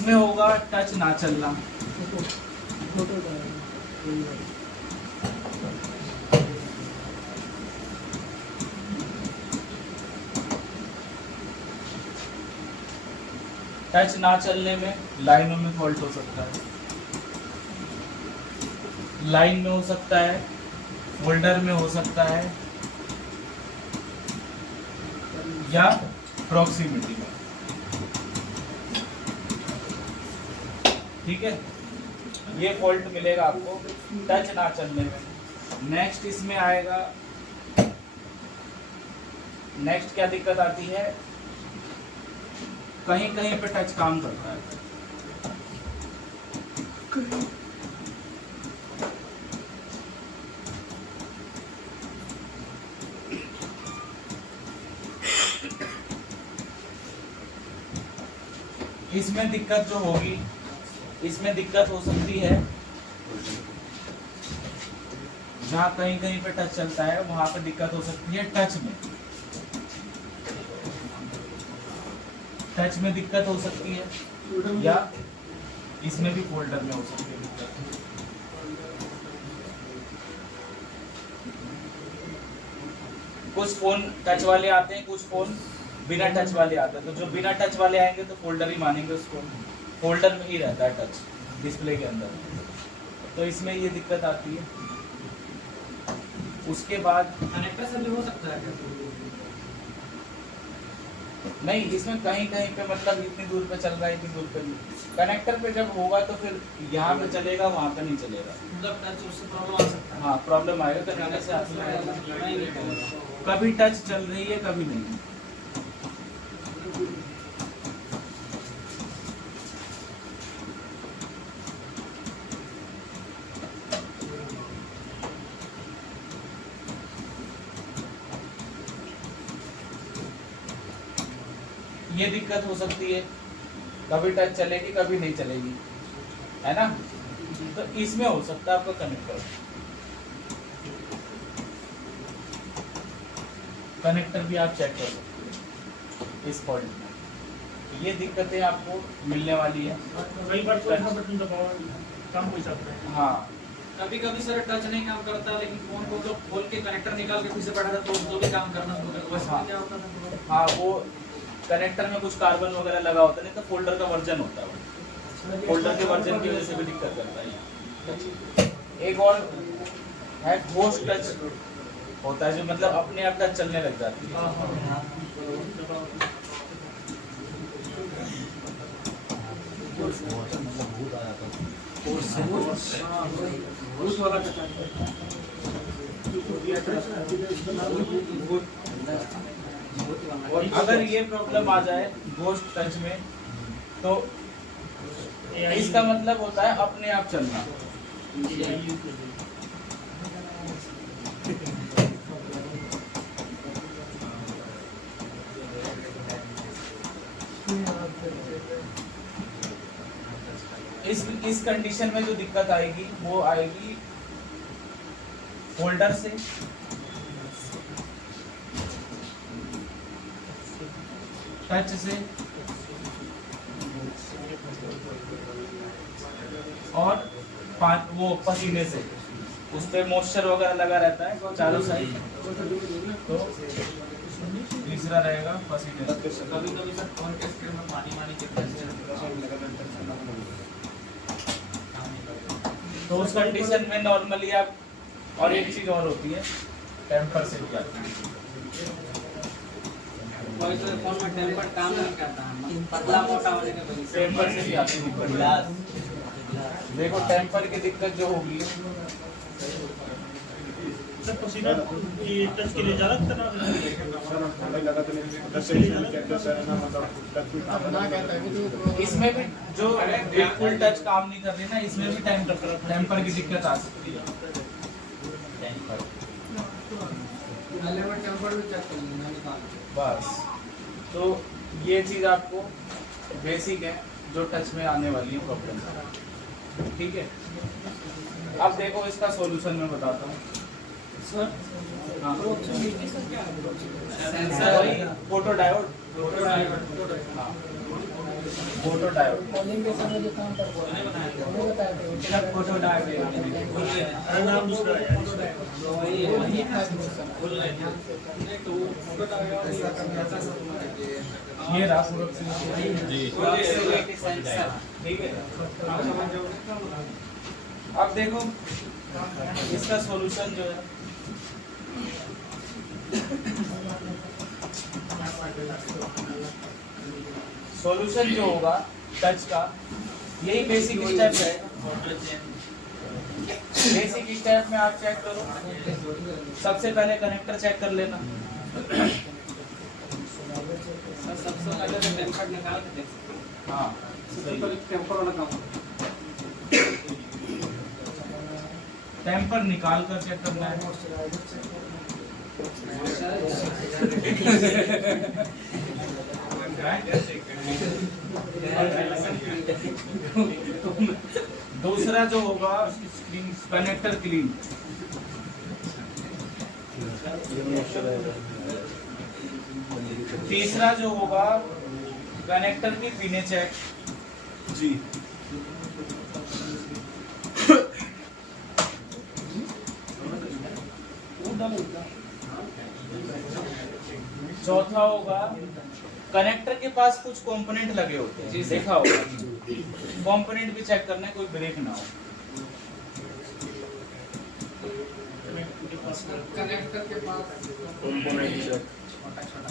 इसमें होगा टच ना चलना, टच ना चलने में लाइनों में फॉल्ट हो सकता है, लाइन में हो सकता है, फोल्डर में हो सकता है, या प्रॉक्सिमिटी में। ठीक है, ये फॉल्ट मिलेगा आपको टच ना चलने में। नेक्स्ट इसमें आएगा, नेक्स्ट क्या दिक्कत आती है, कहीं कहीं पे टच काम करता है, इसमें दिक्कत जो होगी, इसमें दिक्कत हो सकती है जहाँ कहीं कहीं पे टच चलता है वहां पे दिक्कत हो सकती है टच में, टच में दिक्कत हो सकती है, या इसमें भी फोल्डर में हो सकती है दिक्कत। कुछ फोन टच वाले आते हैं, कुछ फोन बिना टच वाले आते हैं, तो जो बिना टच वाले आएंगे तो फोल्डर ही मानेंगे उसको, फोल्डर में ही रहता है टच डिस्प्ले के अंदर, तो इसमें ये दिक्कत आती है। उसके बाद कनेक्टर से भी हो सकता है, नहीं, इसमें कहीं कहीं पे मतलब इतनी दूर पे चल रहा है, इतनी दूर पे नहीं। कनेक्टर पे जब होगा तो फिर यहाँ पे चलेगा, वहाँ पे नहीं चलेगा, मतलब टच उससे प्रॉब्लम आ सकता है। हाँ प्रॉब्लम आएगा, कनेक्टर से आपको कभी टच चल रही है कभी नहीं। ये दिक्कत हो सकती है, कभी टच चलेगी कभी नहीं चलेगी, है ना। तो इसमें हो सकता है आपका कनेक्टर, कनेक्टर भी आप चेक कर सकते हो इस फॉल्ट में। ये दिक्कतें आपको मिलने वाली है। कई बार तो यहाँ बटन दबाओ काम हो जाता है। हाँ, कभी कभी सर टच नहीं काम करता, लेकिन फोन को तो खोल के कनेक्टर निकाल के फिर से बैठा था तो भी काम करना शुरू कर, वैसे हाँ। क्या होता था? हाँ, वो कनेक्टर में कुछ कार्बन वगैरह लगा होता है, नहीं तो फोल्डर का वर्जन होता है वो, फोल्डर के वर्जन की वजह से भी दिक्कत करता है। एक और है घोस्ट टच होता है, जो मतलब अपने आप टच चलने लग जाती है। और अगर ये प्रॉब्लम आ जाए घोस्ट टच में, तो इसका मतलब होता है अपने आप चलना। इस कंडीशन में जो दिक्कत आएगी वो आएगी फोल्डर से, टच से, और वो पसीने से, उस पे मॉइस्चर वगैरह लगा रहता है चारों साइड। तो तीसरा रहेगा पसीने से। कभी कभी सर फोन के स्क्रीन में पानी वानी गिरता है, तो उस कंडीशन में नॉर्मली आप, और एक चीज और होती है टेम्पर से भी आती है। कोई तो फोन में टेम्पर काम नहीं करता है, पतला मोटा होने के वजह से। टेम्पर से भी आती है। देखो टेम्पर की दिक्कत जो होगी, सर पसीना ये टच के लिए ज़्यादा खतरनाक है। इसमें भी जो बिल्कुल टच काम नहीं कर रही ना, इसमें भी टेम्पर की दिक्कत आ सकती है। बस, तो ये चीज आपको बेसिक है जो टच में आने वाली है प्रॉब्लम। ठीक है, अब देखो इसका सॉल्यूशन मैं बताता हूँ। हाँ, सेंसर फोटो डायोड। हाँ, फोटो डायोड कॉलिंग के समय जो काम करता है वो बताया था इसका फोटो डाल दे अरे नाम दूसरा है यार इसका। वही था बोल रहे थे तो फोटो डाल ये रहा जी ठीक है। अब देखो इसका सॉल्यूशन जो है सॉल्यूशन जो होगा टच का यही बेसिक स्टेप है। बेसिक स्टेप में आप चेक करो, सबसे पहले कनेक्टर चेक कर लेना। सबसे पहले तो टेम्पर निकाल के देख सकते हैं। हाँ सबसे पहले टेम्पर वाला काम टेम्पर निकाल कर चेक करना है। दूसरा जो होगा कनेक्टर क्लीन। तीसरा जो होगा कनेक्टर की पिने चेक। जी चौथा होगा कनेक्टर के पास कुछ कंपोनेंट लगे होते हैं, देखा होगा। कंपोनेंट भी चेक करना है, कोई ब्रेक ना हो। कनेक्टर के पास कंपोनेंट चेक। छोटा छोटा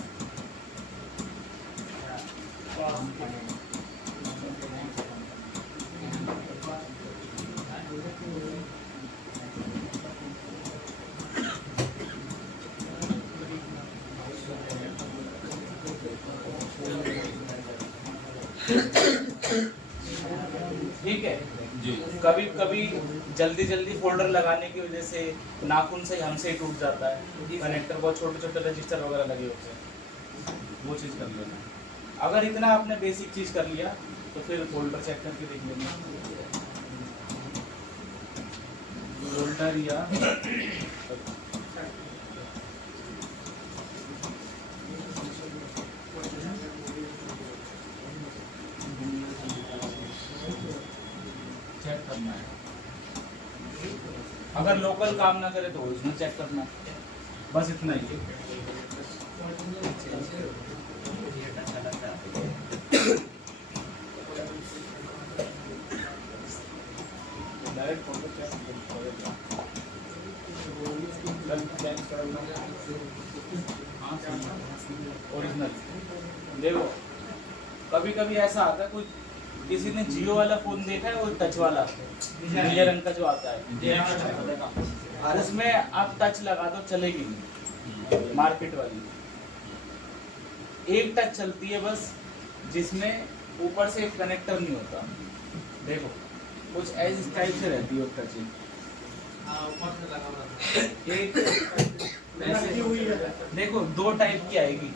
ठीक है। जी कभी कभी जल्दी जल्दी फोल्डर लगाने की वजह से नाखून से हमसे टूट जाता है। कनेक्टर बहुत छोटे छोटे रजिस्टर वगैरह लगे होते हैं, वो चीज़ कर लेना। अगर इतना आपने बेसिक चीज़ कर लिया तो फिर फोल्डर चेक करके देख लेना। फोल्डर या चेक करना है। अगर लोकल काम ना करे तो ओरिजिनल चेक करना है। बस इतना ही है। डायरेक्ट फोटो ओरिजिनल देखो। कभी कभी ऐसा आता है, कोई किसी ने जियो वाला फोन देखा है, वो टच वाला नीले रंग का जो आता है, उसमें आप टच लगा दो चलेगी नहीं। मार्केट वाली एक टच चलती है बस, जिसमें ऊपर से कनेक्टर नहीं होता। देखो कुछ ऐसी टाइप से रहती है टचिंग। ऊपर से लगा हुआ था। एक ऐसे ऐसे हुई है। देखो दो टाइप की आएगी।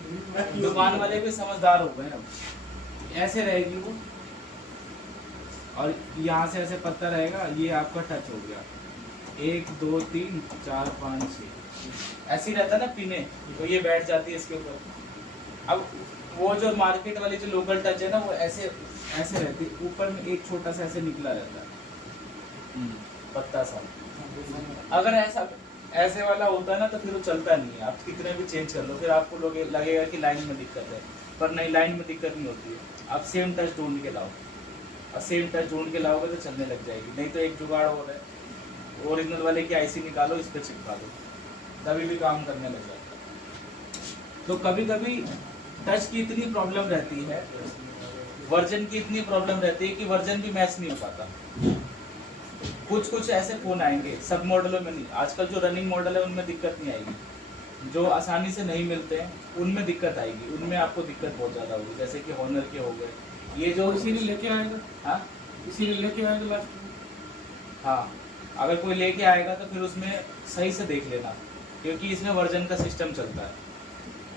दुकान वाले भी समझदार हो गए अब। ऐसे रहेगी वो, और यहाँ से ऐसे पत्ता रहेगा, ये आपका टच हो गया। 1 2 3 4 5 6 ऐसे ही रहता ना पीने, तो ये बैठ जाती है इसके ऊपर। अब वो जो मार्केट वाली जो लोकल टच है ना, वो ऐसे ऐसे रहती है, ऊपर में एक छोटा सा ऐसे निकला रहता है पत्ता सा। अगर ऐसा ऐसे वाला होता है ना, तो फिर वो चलता नहीं है। आप कितने भी चेंज कर लो, फिर आपको लगेगा कि लाइन में दिक्कत है, पर नहीं, लाइन में दिक्कत नहीं होती है। आप सेम टच ढूंढ के लाओ, और सेम टच ढूंढ के लाओगे तो चलने लग जाएगी। नहीं तो एक जुगाड़ हो रहा है, ओरिजिनल वाले की आईसी निकालो, इस पर चिपका दो, तभी भी काम करने लग जाता है। तो कभी कभी टच की इतनी प्रॉब्लम रहती है, वर्जन की इतनी प्रॉब्लम रहती है कि वर्जन भी मैच नहीं हो पाता। कुछ कुछ ऐसे फ़ोन आएंगे, सब मॉडलों में नहीं, आजकल जो रनिंग मॉडल है उनमें दिक्कत नहीं आएगी। जो आसानी से नहीं मिलते हैं उनमें दिक्कत आएगी, उनमें आपको दिक्कत बहुत ज़्यादा होगी। जैसे कि हॉनर के हो गए, ये जो इसीलिए लेके आएगा। हाँ इसीलिए लेके आएगा लास्ट में। हाँ, अगर कोई लेके आएगा तो फिर उसमें सही से देख लेना, क्योंकि इसमें वर्जन का सिस्टम चलता है।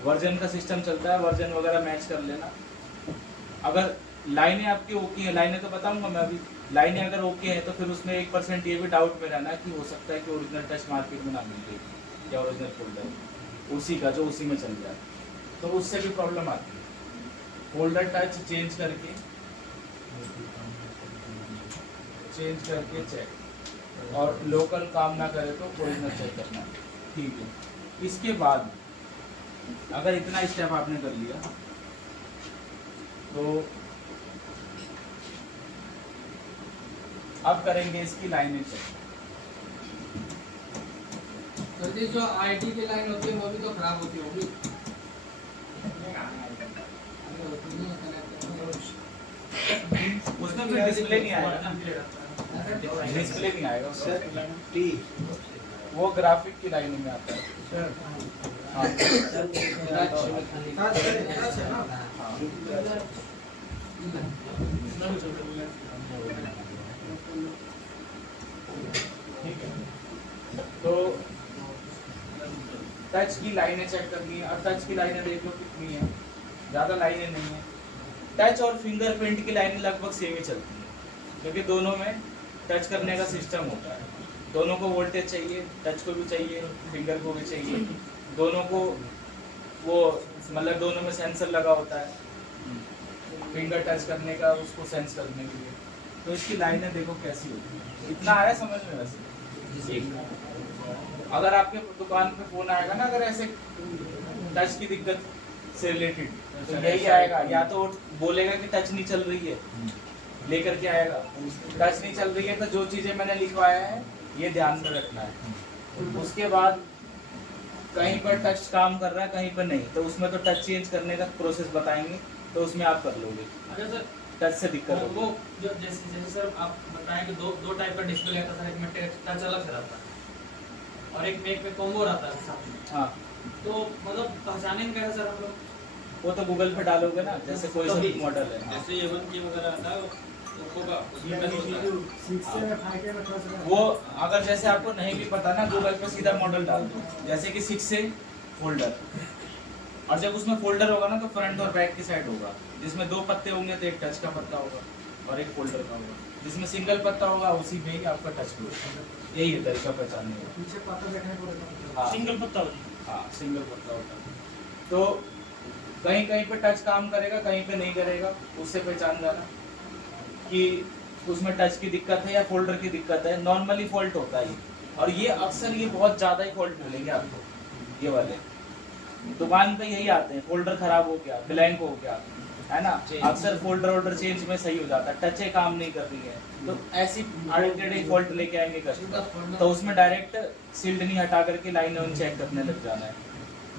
वर्जन का सिस्टम चलता है, वर्जन वगैरह मैच कर लेना। अगर लाइनें आपकी ओके हैं, लाइनें तो बताऊंगा मैं अभी, लाइनें अगर ओके हैं तो फिर उसमें 1% ये भी डाउट में रहना कि हो सकता है कि ओरिजिनल टच मार्केट में ना मिल जाए, या ओरिजिनल फोल्डर उसी का जो उसी में चल जाए, तो उससे भी प्रॉब्लम आती है। फोल्डर टच चेंज करके चेंज करके चेक, और लोकल काम ना करे तो ओरिजिनल चेक करना है। ठीक है, इसके बाद अगर इतना स्टेप आपने कर लिया तो अब करेंगे इसकी लाइनें चेक। सर जी, जो आईटी की लाइन होती है वो भी तो खराब होती होगी। उसमें फिर डिस्प्ले नहीं आएगा, डिस्प्ले नहीं आएगा उसमें। वो ग्राफिक की लाइनिंग में आता है। हाँ ठीक है, तो टच की लाइनें चेक करनी है। और टच की लाइनें देख लो कितनी है, ज़्यादा लाइनें नहीं है। टच और फिंगरप्रिंट की लाइनें लगभग सेम ही चलती हैं, क्योंकि दोनों में टच करने का सिस्टम होता है। दोनों को वोल्टेज चाहिए, टच को भी चाहिए, फिंगर को भी चाहिए। दोनों को वो मतलब दोनों में सेंसर लगा होता है, फिंगर टच करने का, उसको सेंस करने के लिए। तो इसकी लाइनें देखो कैसी होती है। इतना आया समझ में वैसे? एक अगर आपके दुकान पे फोन आएगा ना, अगर ऐसे टच की दिक्कत से रिलेटेड, तो यही आएगा। या तो बोलेगा कि टच नहीं चल रही है, लेकर के आएगा। टच नहीं चल रही है तो जो चीजें मैंने लिखवाया है ये ध्यान में रखना है। उसके बाद कहीं पर टच काम कर रहा है, कहीं पर नहीं, तो उसमें तो टच चेंज करने का प्रोसेस बताएंगे, तो उसमें आप कर लोगे। अच्छा सर, टच से दिक्कत वो होगी। जो जैसे जैसे सर आप बताएं कि दो टाइप का डिस्प्ले आता है, एक में टच अलग से रहता है और एक में कॉम्बो रहता है साथ में। हाँ, तो मतलब पहचानेंगे कैसे सर हम लोग? वो तो गूगल पे डालोगे ना, जैसे कोई सा मॉडल है। हाँ। जैसे ये 1K वगैरह आता है वो होगा, उसमें टच होता है। वो अगर जैसे आपको नहीं भी पता ना, गूगल पे सीधा मॉडल डाल दो, जैसे कि 6 से फोल्डर, और जब उसमें फोल्डर होगा ना तो फ्रंट और बैक की साइड होगा। जिसमें 2 पत्ते होंगे तो एक टच का पत्ता होगा और एक फोल्डर का होगा। जिसमें सिंगल पत्ता होगा उसी में ही आपका टच होगा। यही है तरीका पहचानने का। पीछे पत्ता देखने को हाँ, सिंगल पत्ता होती है। हाँ, सिंगल पत्ता होता है। तो कहीं कहीं पे टच काम करेगा, कहीं पे नहीं करेगा, उससे पहचान जाना कि उसमें टच की दिक्कत है या फोल्डर की दिक्कत है। नॉर्मली फॉल्ट होता है, और ये अक्सर ये बहुत ज़्यादा ही फॉल्ट मिलेंगे आपको। ये वाले दुकान पे यही आते हैं, फोल्डर खराब हो गया, ब्लैंक हो गया, है ना। अक्सर फोल्डर चेंज में सही हो जाता है, टचें काम नहीं कर रही है, तो ऐसी आड़े फॉल्ट लेके आएंगे कस्टमर, तो उसमें डायरेक्ट सील्ड नहीं हटा करके लाइन ऑन चेक करने लग जाना है।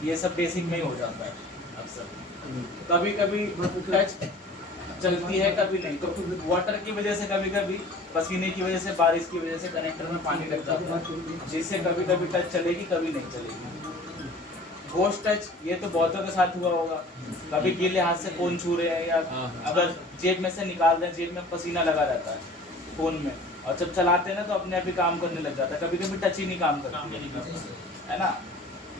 ये सब बेसिक में ही हो जाता है अक्सर। कभी कभी टच चलती है, कभी नहीं, तो वाटर की वजह से, कभी कभी पसीने की वजह से, बारिश की वजह से कनेक्टर में पानी लग जाता है, जिससे कभी कभी टच चलेगी, कभी नहीं चलेगी। घोस्ट टच ये तो बहुतों के साथ हुआ होगा। कभी गीले हाथ से फोन छू रहे हैं, या अगर जेब में से निकाल रहे हैं, जेब में पसीना लगा रहता है फोन में, और जब चलाते हैं ना तो अपने आप ही काम करने लग जाता है। कभी कभी टच ही नहीं काम करता है ना,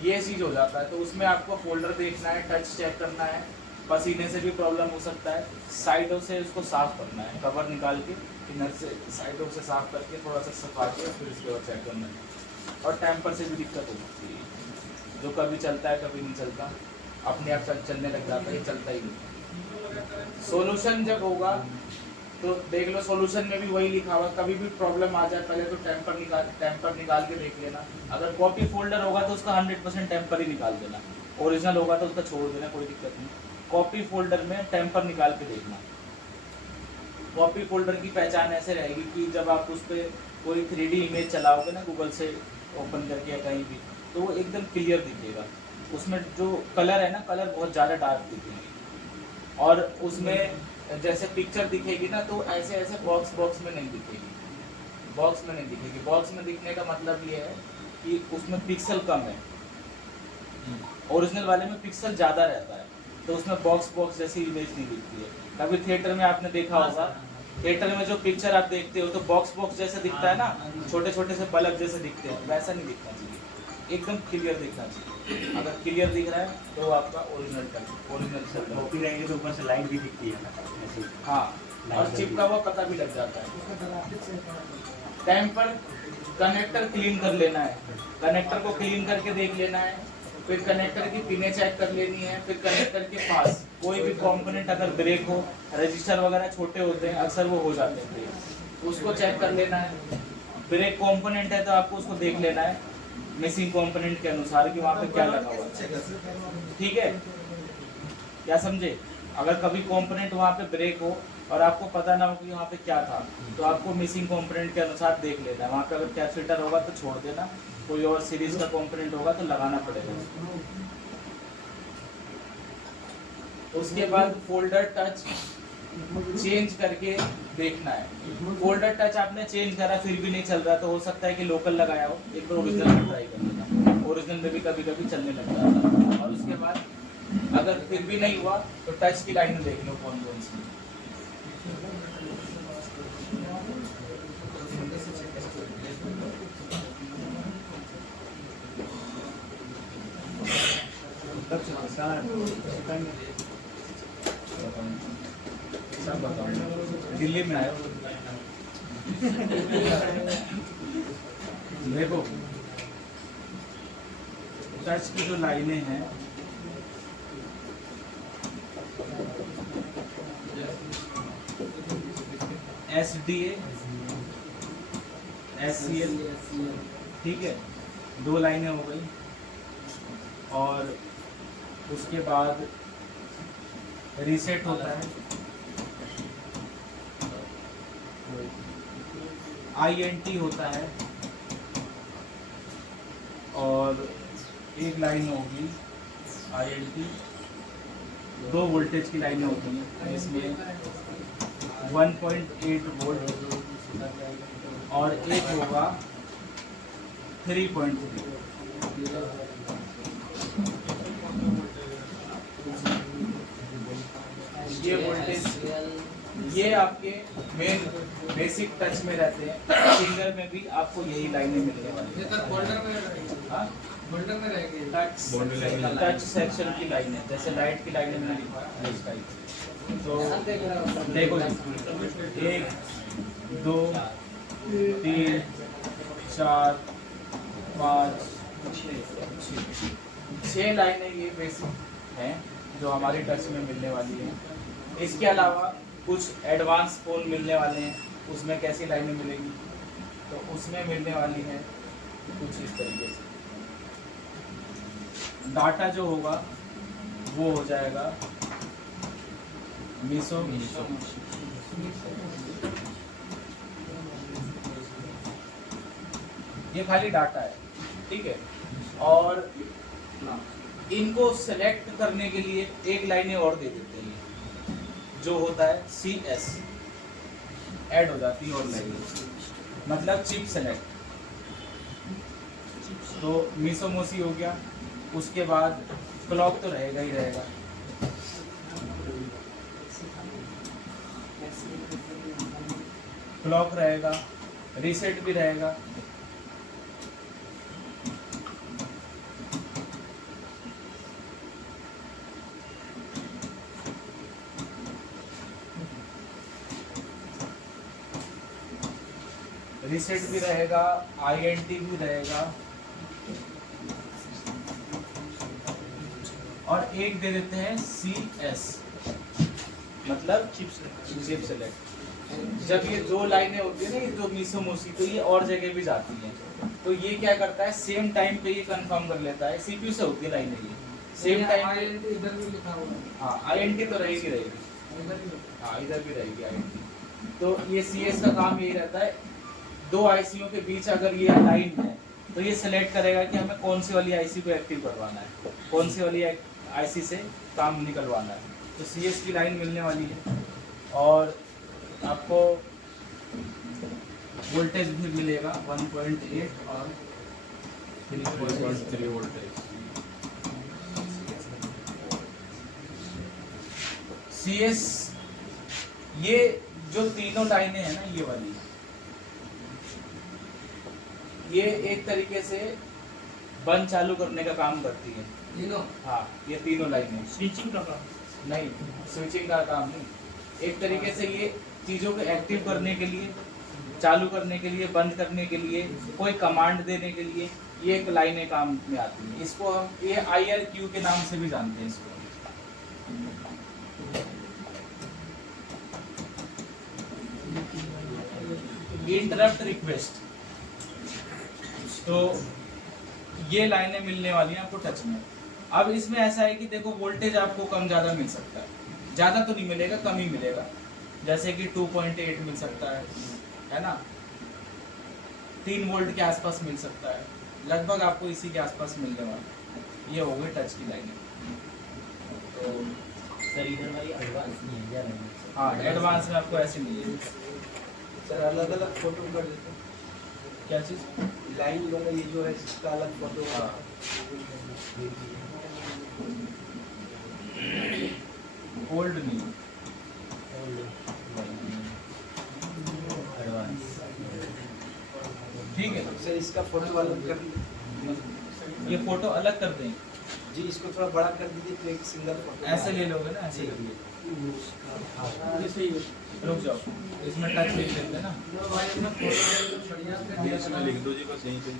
ये चीज हो जाता है। तो उसमें आपको फोल्डर देखना है, टच चेक करना है। पसीने से भी प्रॉब्लम हो सकता है, साइडों से उसको साफ करना है, कवर निकाल के इनर से साइडों से साफ करके थोड़ा सा सफा के फिर उसके बाद चेक करना है। और टेम्पर से भी दिक्कत हो सकती है, जो कभी चलता है कभी नहीं चलता, अपने आप चलने लग जाता है, चलता ही नहीं। सोल्यूशन जब होगा तो देख लो, सोल्यूशन में भी वही लिखा हुआ, कभी भी प्रॉब्लम आ जाए पहले तो टेम्पर निकाल के देख लेना। अगर कॉपी फोल्डर होगा तो उसका 100% टेम्पर ही निकाल देना, ओरिजिनल होगा तो उसका छोड़ देना, कोई दिक्कत नहीं। कॉपी फोल्डर में टेम्पर निकाल के देखना। कॉपी फोल्डर की पहचान ऐसे रहेगी कि जब आप उस पर कोई 3D इमेज चलाओगे ना, गूगल से ओपन करके या कहीं भी, तो वो एकदम क्लियर दिखेगा। उसमें जो कलर है ना, कलर बहुत ज़्यादा डार्क दिखेंगे, और उसमें जैसे पिक्चर दिखेगी ना तो ऐसे ऐसे बॉक्स में नहीं दिखेगी, बॉक्स में नहीं दिखेगी। बॉक्स में दिखने का मतलब ये है कि उसमें पिक्सल कम है, ओरिजिनल वाले में पिक्सल ज़्यादा रहता है, तो उसमें बॉक्स जैसी इमेज नहीं दिखती है। कभी थिएटर में आपने देखा होगा, थिएटर में जो पिक्चर आप देखते हो तो बॉक्स जैसा दिखता है ना, छोटे छोटे से बल्ब जैसे दिखते हैं, वैसा नहीं दिखना चाहिए, एकदम क्लियर दिखना चाहिए। अगर क्लियर दिख रहा है तो आपका ओरिजिनल चल रहा है। कॉपी रहेंगे तो ऊपर से लाइट भी दिखती है ना ऐसे। हाँ, और चिपका हुआ पता भी लग जाता है। टाइम पर कनेक्टर क्लीन कर लेना है, कनेक्टर को क्लीन करके देख लेना है फिर कनेक्टर की पिनें चेक कर लेनी है, फिर कनेक्टर के पास कोई भी कंपोनेंट अगर ब्रेक हो, रजिस्टर वगैरह छोटे होते हैं अक्सर वो हो जाते हैं break, उसको चेक कर लेना है। ब्रेक कंपोनेंट है तो आपको उसको देख लेना है मिसिंग कंपोनेंट के अनुसार कि वहाँ पे क्या लगा हुआ है, ठीक है, क्या समझे। अगर कभी कंपोनेंट वहाँ पे ब्रेक हो और आपको पता ना हो कि वहाँ पे क्या था, तो आपको मिसिंग कंपोनेंट के अनुसार देख लेना है। वहाँ पे अगर कैपेसिटर होगा तो छोड़ देना, कोई और सीरीज का कंपोनेंट होगा तो लगाना पड़ेगा। उसके बाद फोल्डर टच चेंज करके देखना है। फोल्डर टच आपने चेंज करा फिर भी नहीं चल रहा, तो हो सकता है कि लोकल लगाया हो, एक बार ओरिजिनल में ट्राई कर लेना, ओरिजिनल में भी कभी कभी चलने लग जाता है। और उसके बाद अगर फिर भी नहीं हुआ तो टच की लाइन देख लो कौन कौन सी। सब बताओ, दिल्ली में आए हो? देखो टच की जो लाइनें हैं SDA SCL, ठीक है, 2 लाइनें हो गई। और उसके बाद रीसेट होता है, INT होता है, और एक लाइन होगी INT, 2 वोल्टेज की लाइनें होती हैं इसमें 1.8 वोल्ट, और एक होगा 3.3। ये वोल्टेज ये आपके मेन बेसिक टच में रहते हैं। सिंगल में भी आपको यही लाइनें मिलने वाली ये सर फोल्डर में रहेगी, हैं। फोल्डर में रहेगी। टच सेक्शन की लाइनें, जैसे लाइट की लाइनें मैंने लिखा है इस टाइप। तो देखो जी, 1 2 3 4 5 6 लाइनें ये बेसिक हैं जो हमारी टच में मिलने वाली हैं। इसके अलावा कुछ एडवांस फोन मिलने वाले हैं, उसमें कैसी लाइनें मिलेगी, तो उसमें मिलने वाली है कुछ इस तरीके से। डाटा जो होगा वो हो जाएगा मीसो, ये खाली डाटा है, ठीक है। और इनको सेलेक्ट करने के लिए एक लाइनें और दे देते हैं, जो होता है CS, ऐड हो जाती है और लाइनें, मतलब चिप सेलेक्ट। तो मीसो मोसी हो गया। उसके बाद क्लॉक तो रहेगा ही रहेगा, क्लॉक रहेगा, रीसेट भी रहेगा, रीसेट भी रहेगा, INT भी रहेगा, और एक दे देते हैं CS, मतलब चिप सेलेक्ट। जब ये 2 लाइनें होती है ना, ये 2 मीसो मोसी, तो ये और जगह भी जाती हैं। तो ये क्या करता है, सेम टाइम पे ये कंफर्म कर लेता है। CPU से होती है लाइनें ये सेम टाइम पे। INT इधर भी लिखा हुआ है, हाँ, INT तो रहेगी इधर भी। हाँ, इधर भी रहेगी INT। तो ये CS का काम यही रहता है, 2 ICयों के बीच अगर ये लाइन है तो ये सेलेक्ट करेगा कि हमें कौन सी वाली IC को एक्टिव करवाना है, कौन सी वाली IC से काम निकलवाना है। तो CS की लाइन मिलने वाली है, और आपको वोल्टेज भी मिलेगा 1.8 और 3.3 वोल्टेज। CS, ये जो तीनों लाइनें हैं ना, ये वाली, ये एक तरीके से बंद चालू करने का काम करती है तीनों। हाँ, ये तीनों लाइनें स्विचिंग का काम नहीं, स्विचिंग का काम नहीं, एक तरीके से ये चीज़ों को एक्टिव करने के लिए, चालू करने के लिए, बंद करने के लिए, कोई कमांड देने के लिए ये एक लाइनें काम में आती हैं, इसको हम ये IRQ के नाम से भी जानते हैं इसको। इंटरप्ट रिक्वेस्ट, तो ये लाइनें मिलने वाली हैं आपको टच में। अब इसमें ऐसा है कि देखो वोल्टेज आपको कम ज़्यादा मिल सकता है, ज़्यादा तो नहीं मिलेगा, कम ही मिलेगा, जैसे कि 2.8 मिल सकता है ना, 3 वोल्ट के आसपास मिल सकता है, लगभग आपको इसी के आसपास मिलने वाला। ये हो गई टच की लाइनें। तो सर इधर वाली एडवांस नहीं है यार। हाँ, एडवांस में आपको ऐसे मिलेगी। सर अलग अलग फोटो कर देते हैं। क्या चीज़? लाइन वाला ये जो है इसका अलग फोटो। हाँ। गोल्ड नहीं, एडवांस। ठीक है, सर इसका फोटो अलग कर दीजिए। ये फोटो अलग कर देंगे, जी इसको थोड़ा बड़ा कर दीजिए तो एक सिंगल फोटो। ऐसे ले लोगे ना, ऐसे करिए, रुक जाओ, इसमें टच लिख लेते हैं ना, इसमें लिख दो जी बस यहीं पे।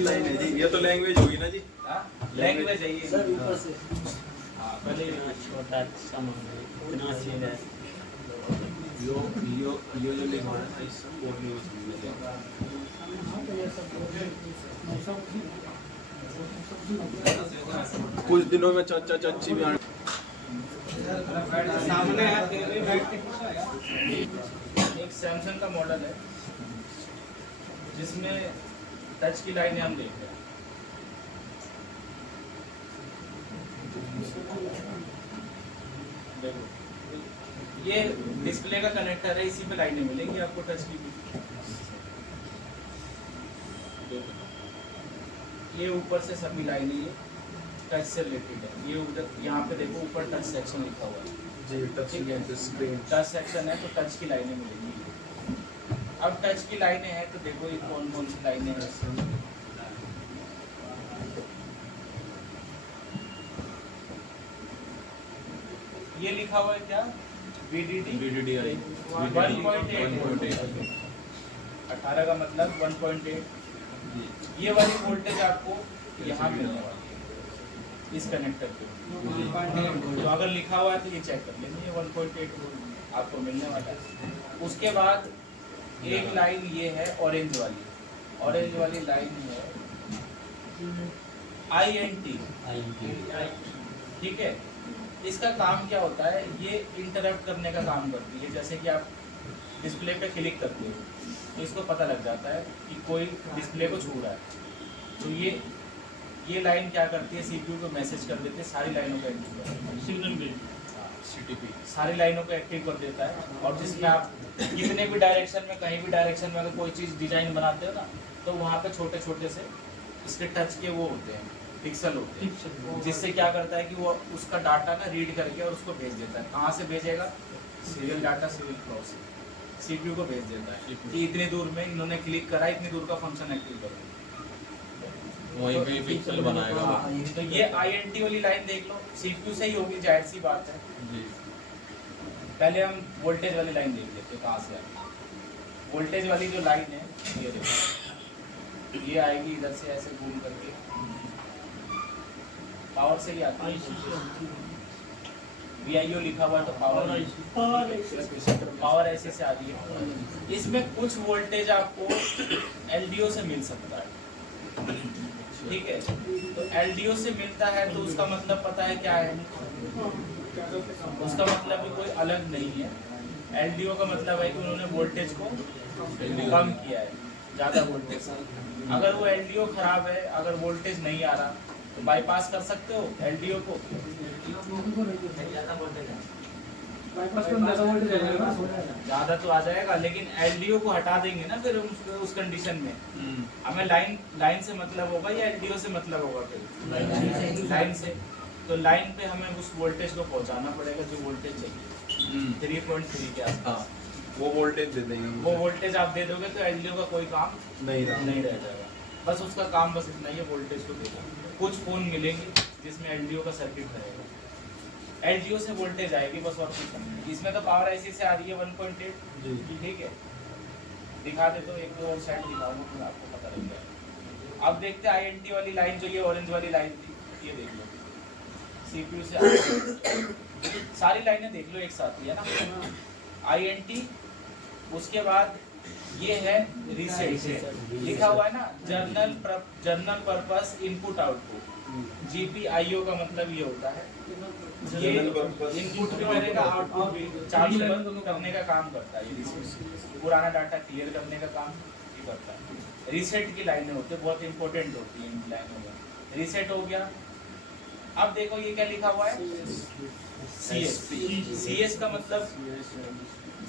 लाइन है जी, ये तो लैंग्वेज होगी ना जी। लैंग्वेज है ये। सर ऊपर से हाँ, पहले छोटा सामान इतना सीन है। यो जो लिखा है इस कोड में उसमें कुछ दिनों में चाचा चाची भी आने। सामने है, फिर भी बैठ के पूछा। एक सैमसंग का मॉडल है जिसमें टच की लाइनें हम देख रहे हैं। देखो, ये डिस्प्ले का कनेक्टर है, इसी पे लाइनें मिलेंगी आपको टच की भी। ये ऊपर से सभी लाइनें ये टच से रिलेटेड है। ये उधर यहाँ पे देखो ऊपर टच सेक्शन लिखा हुआ है जी, टच ठीक है, स्क्रीन। टच सेक्शन है तो टच की लाइनें मिलेंगी। अब टच की लाइनें हैं तो देखो ये कौन कौन सी लाइनें हैं। ये लिखा हुआ है क्या? VDD VDDI 1.8 18 का मतलब 1.8। ये वाली वोल्टेज आपको यहाँ मिलने वाली है इस कनेक्टर पे। तो अगर लिखा हुआ है तो ये चेक कर लेंगे, ये 1.8 आपको मिलने वाला है। उसके बाद एक लाइन ये है ऑरेंज वाली, ऑरेंज वाली लाइन है INT, ठीक है। इसका काम क्या होता है? ये इंटरप्ट करने का काम करती है। जैसे कि आप डिस्प्ले पे क्लिक करते हो तो इसको पता लग जाता है कि कोई डिस्प्ले को छू रहा है, तो ये लाइन क्या करती है, CPU को मैसेज कर देते हैं, सारी लाइनों को एक्टिव कर देता है, सिग्नल बिल CTP सारी लाइनों को एक्टिव कर देता है। और जिसमें आप कितने भी डायरेक्शन में, कहीं भी डायरेक्शन में अगर कोई चीज़ डिजाइन बनाते हो ना, तो वहाँ पे छोटे छोटे से इसके टच के वो होते हैं, पिक्सल होते हैं, जिससे क्या करता है कि वो उसका डाटा ना रीड करके और उसको भेज देता है। कहाँ से भेजेगा? सीरियल डाटा, सीरियल क्लॉक से CPU को भेज देता है कि इतनी दूर में इन्होंने क्लिक करा, इतनी दूर का फंक्शन एक्टिव करो, वहीं पे पिक्सल बनाएगा। हाँ, तो ये INT वाली लाइन देख लो, CPU से ही होगी, जाहिर सी बात है। जी, पहले हम वोल्टेज वाली लाइन देख लेते हैं कहाँ से आएगी। वोल्टेज वाली जो लाइन है ये देखो, ये आएगी इधर से ऐसे घूम करके, पावर से ही आती है। VIO लिखा हुआ है तो पावर ऐसे से आती है। इसमें कुछ वोल्टेज आपको LDO से मिल सकता है, ठीक है। तो LDO से मिलता है तो उसका मतलब पता है क्या है? उसका मतलब भी कोई अलग नहीं है। LDO का मतलब है कि उन्होंने वोल्टेज को कम किया है, ज़्यादा वोल्टेज। अगर वो LDO खराब है, अगर वोल्टेज नहीं आ रहा तो बाईपास कर सकते हो LDO को। ज़्यादा तो आ जाएगा, लेकिन LDO को हटा देंगे ना फिर उस कंडीशन में। हमें लाइन से मतलब होगा या LDO से मतलब होगा? फिर लाइन से। तो लाइन पे हमें उस वोल्टेज को पहुंचाना पड़ेगा जो वोल्टेज चाहिए 3.3 के आसपास। वो वोल्टेज दे देंगे वो वोल्टेज आप दे दोगे तो एलडीओ का कोई काम नहीं रहा। नहीं रह जाएगा। बस उसका काम बस इतना ही है, वोल्टेज को देना। कुछ फ़ोन मिलेंगे जिसमें एलडीओ का सर्किट रहेगा, एलडीओ से वोल्टेज आएगी बस, और कुछ नहीं। इसमें तो पावर आईसी से आ रही है 1.8, जी। ठीक है। दिखा दे तो एक दो और साइड दिखाऊंगा फिर आपको पता लग जाएगा। अब देखते हैं आईएनटी वाली लाइन जो ये ऑरेंज वाली लाइन थी, ये देख लो सीपीयू से सारी लाइनें देख लो एक साथ ही है ना। आईएनटी, उसके बाद ये है रीसेट, लिखा हुआ है ना, journal purpose input output. GPIO का मतलब ये होता है, ये इनपुट भी करेगा आउटपुट भी चालू करने का काम करता है। ये रीसेट पुराना डाटा क्लियर करने का काम भी करता है। रीसेट की लाइनें होती है, बहुत इंपॉर्टेंट होती है इन लाइनों में। रीसेट हो गया। अब देखो ये क्या लिखा हुआ है, सीएस।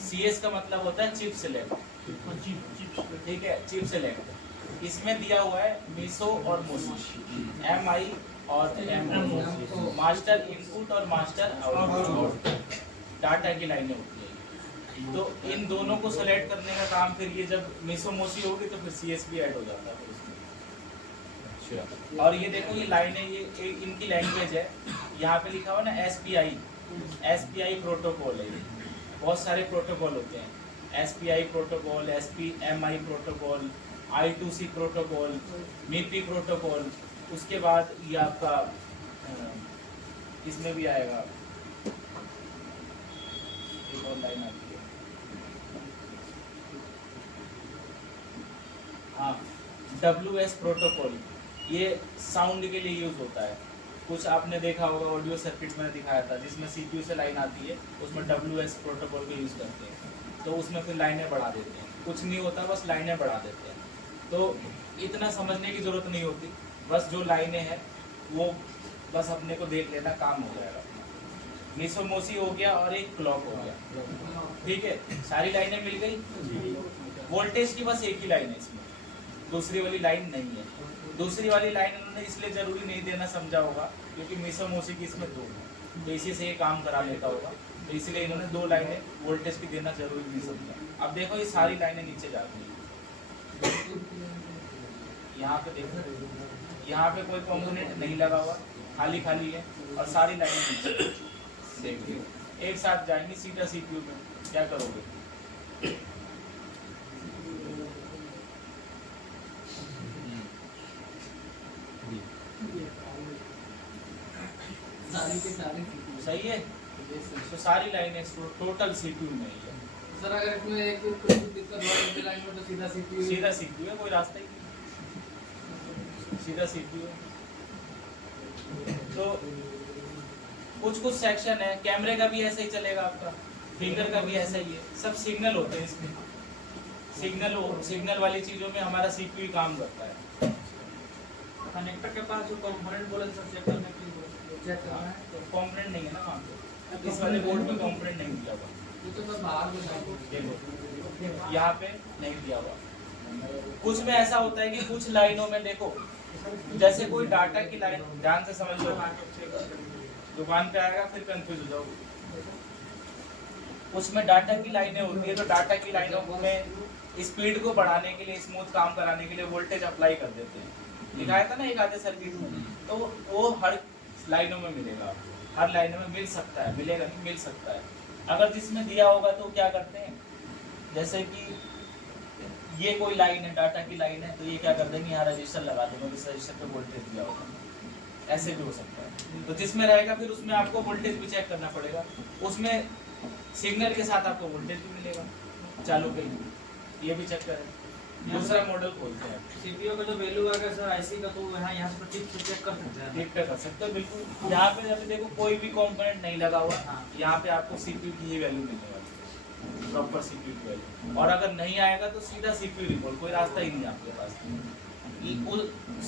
सीएस का मतलब होता है चिप सेलेक्ट, ठीक है, चिप सेलेक्ट। इसमें दिया हुआ है मीसो और मोसी, एमआई और एम, मास्टर इनपुट और मास्टर आउटपुट, डाटा की लाइनें होती है। तो इन दोनों को सेलेक्ट करने का काम फिर ये जब मीसो मोसी होगी तो फिर सीएस भी ऐड हो जाता है फिर उसमें। और ये देखो ये लाइनें, ये इनकी लैंग्वेज है। यहाँ पे लिखा हुआ ना एसपीआई प्रोटोकॉल है। ये बहुत सारे प्रोटोकॉल होते हैं, SPI protocol, SPMI protocol, I2C protocol, MIPI protocol. उसके बाद ये आपका इसमें भी आएगा, एक और लाइन आती है, हाँ, WS प्रोटोकॉल। ये साउंड के लिए यूज होता है। कुछ आपने देखा होगा ऑडियो सर्किट में दिखाया था, जिसमें सीपीयू से लाइन आती है, उसमें WS प्रोटोकॉल को यूज़ करते हैं, तो उसमें फिर लाइनें बढ़ा देते हैं। कुछ नहीं होता, बस लाइनें बढ़ा देते हैं। तो इतना समझने की ज़रूरत नहीं होती, बस जो लाइनें हैं वो बस अपने को देख लेना, काम हो जाएगा। मीसो मोसी हो गया और एक क्लॉक हो गया, ठीक है। सारी लाइनें मिल गई। वोल्टेज की बस एक ही लाइन है इसमें, दूसरी वाली लाइन नहीं है। दूसरी वाली लाइन उन्होंने इसलिए जरूरी नहीं देना समझा होगा क्योंकि मीसो मोसी की इसमें दो है, तो इसी से ये काम करा लेता होगा, तो इसलिए इन्होंने दो लाइनें वोल्टेज की देना जरूरी नहीं समझा। अब देखो ये सारी लाइनें नीचे जाती हैं, यहाँ पे देखो, यहाँ पे कोई कॉम्पोनेंट नहीं लगा हुआ, खाली खाली है, और सारी लाइनें नीचे देखिए एक साथ जाएंगी सीधा सीपीयू में। क्या करोगे, सही है। तो सारी लाइनें टोटल सीपीयू में ही है। सर अगर इसमें एक कोई दिक्कत हो लाइन में तो सीधा सीपीयू है, कोई रास्ता ही नहीं, सीधा सीपीयू है। तो कुछ सेक्शन है, कैमरे का भी ऐसा ही चलेगा आपका, फिंगर का भी ऐसा ही है, सब सिग्नल होते हैं इसमें। सिग्नल वाली चीजों में हमारा सीपीयू काम करता है। कनेक्टर के पास जो कंपोनेंट बोले सर चेक करने के लिए चेक करना है, तो कंपोनेंट नहीं है ना वहाँ पे, इस वाले बोर्ड में कंपोनेंट नहीं दिया हुआ, ये तो मैं बाहर में जाऊँ देखो यहाँ पे नहीं दिया हुआ। कुछ में ऐसा होता है कि कुछ लाइनों में देखो, जैसे कोई डाटा की लाइन, ध्यान से समझ लो, दुकान पे आएगा फिर कंफ्यूज हो जाओगे। उसमें डाटा की लाइनें होती है, तो डाटा की लाइनों में स्पीड को बढ़ाने के लिए, स्मूथ काम कराने के लिए वोल्टेज अप्लाई कर देते हैं। दिखाया था ना एक आधे सर्किट में, तो वो हर लाइनों में मिलेगा आपको, हर लाइनों में मिल सकता है, मिलेगा नहीं, मिल सकता है। अगर जिसमें दिया होगा तो क्या करते हैं, जैसे कि ये कोई लाइन है, डाटा की लाइन है, तो ये क्या कर देंगे, यहाँ रजिस्टर लगा देंगे, इस रजिस्टर पे वोल्टेज दिया होगा, ऐसे भी हो सकता है। तो जिसमें रहेगा फिर उसमें आपको वोल्टेज भी चेक करना पड़ेगा, उसमें सिग्नल के साथ आपको वोल्टेज भी मिलेगा चालू पे, ये भी चेक करें। दूसरा मॉडल खोलते हैं, सीपीयू का जो वैल्यू आएगा सर आईसी का, तो यहाँ से टिक से चेक कर सकते हैं, ठीक कर सकते हो बिल्कुल। यहाँ पे जब देखो कोई भी कंपोनेंट नहीं लगा हुआ, यहाँ पे आपको सीपीयू की ही वैल्यू मिलने वाली है, प्रॉपर सीपीयू की वैल्यू। और अगर नहीं आएगा तो सीधा सीपीयू रिकॉल, कोई रास्ता ही नहीं है आपके पास।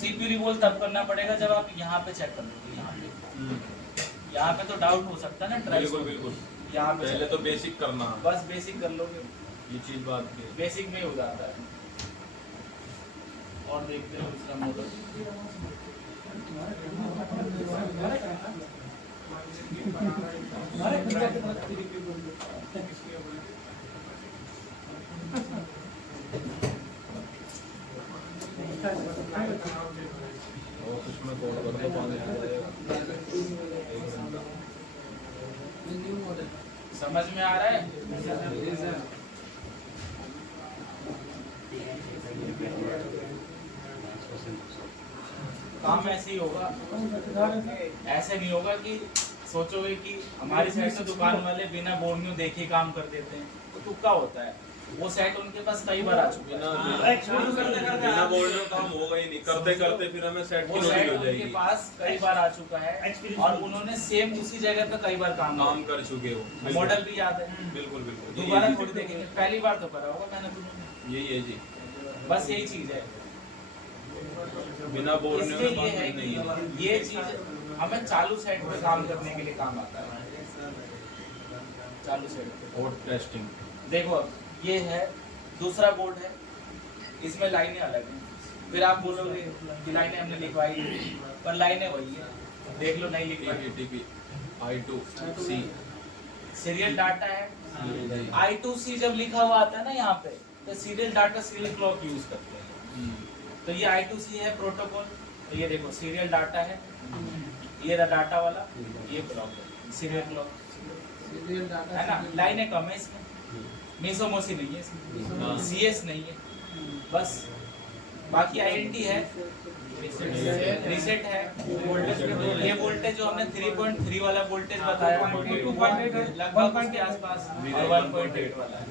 सीपीयू रिकॉल तब करना पड़ेगा जब आप यहाँ पे चेक कर लोगे, यहाँ पे तो डाउट हो सकता है ना, बिल्कुल बिल्कुल। यहाँ पे पहले तो बेसिक करना, बस बेसिक कर लोगे, ये चीज बात की। बेसिक में हो जाता है। और देखते हैं दूसरा मॉडल, समझ में आ रहा है? काम ऐसे ही होगा, ऐसे नहीं होगा कि सोचोगे कि हमारी साइड से दुकान वाले बिना बोर्नियों देखे काम कर देते हैं, तो तुक्का होता है। वो सेट उनके पास कई बार आ चुके बिना हैं, बिना बोलने काम होगा ही नहीं, करते करते फिर हमें सेट वो की सेट नॉलेज हो उनके जाएगी, पास कई बार आ चुका है और उन्होंने सेम उसी जगह पे कई बार काम काम कर चुके हो, मॉडल भी याद है, बिल्कुल बिल्कुल दोबारा यही थोड़ी देखेंगे, पहली बार तो करा होगा मैंने तुमने, यही है जी, बस यही चीज है। बिना बोलने इसलिए में ये काम है नहीं है। कि ये चीज हमें चालू सेट पे काम करने के लिए काम आता है, चालू सेट पे। और टेस्टिंग देखो अब ये है दूसरा बोर्ड है, इसमें लाइनें अलग हैं, फिर आप बोलोगे कि लाइनें हमने लिखवाई, पर लाइनें वही है, देख लो नहीं लिखवाई। टीपी I2C सीरियल डाटा है, I2C जब लिखा हुआ आता है ना यहाँ पे, तो serial data serial clock use करते हैं, तो ये I2C है प्रोटोकॉल। तो ये देखो सीरियल डाटा है, ये रहा डाटा वाला, ये क्लॉक है सीरियल क्लॉक, सीरियल डाटा है ना। लाइनें कम है इसमें, मेसोमोसी नहीं है इसमें, CS नहीं है, बस बाकी INT है, रीसेट है, ये वोल्टेज जो हमने 3.3 वाला वोल्टेज बताया, 2.8 है, लगभग उसके आसपास, और 1.8 वाला है,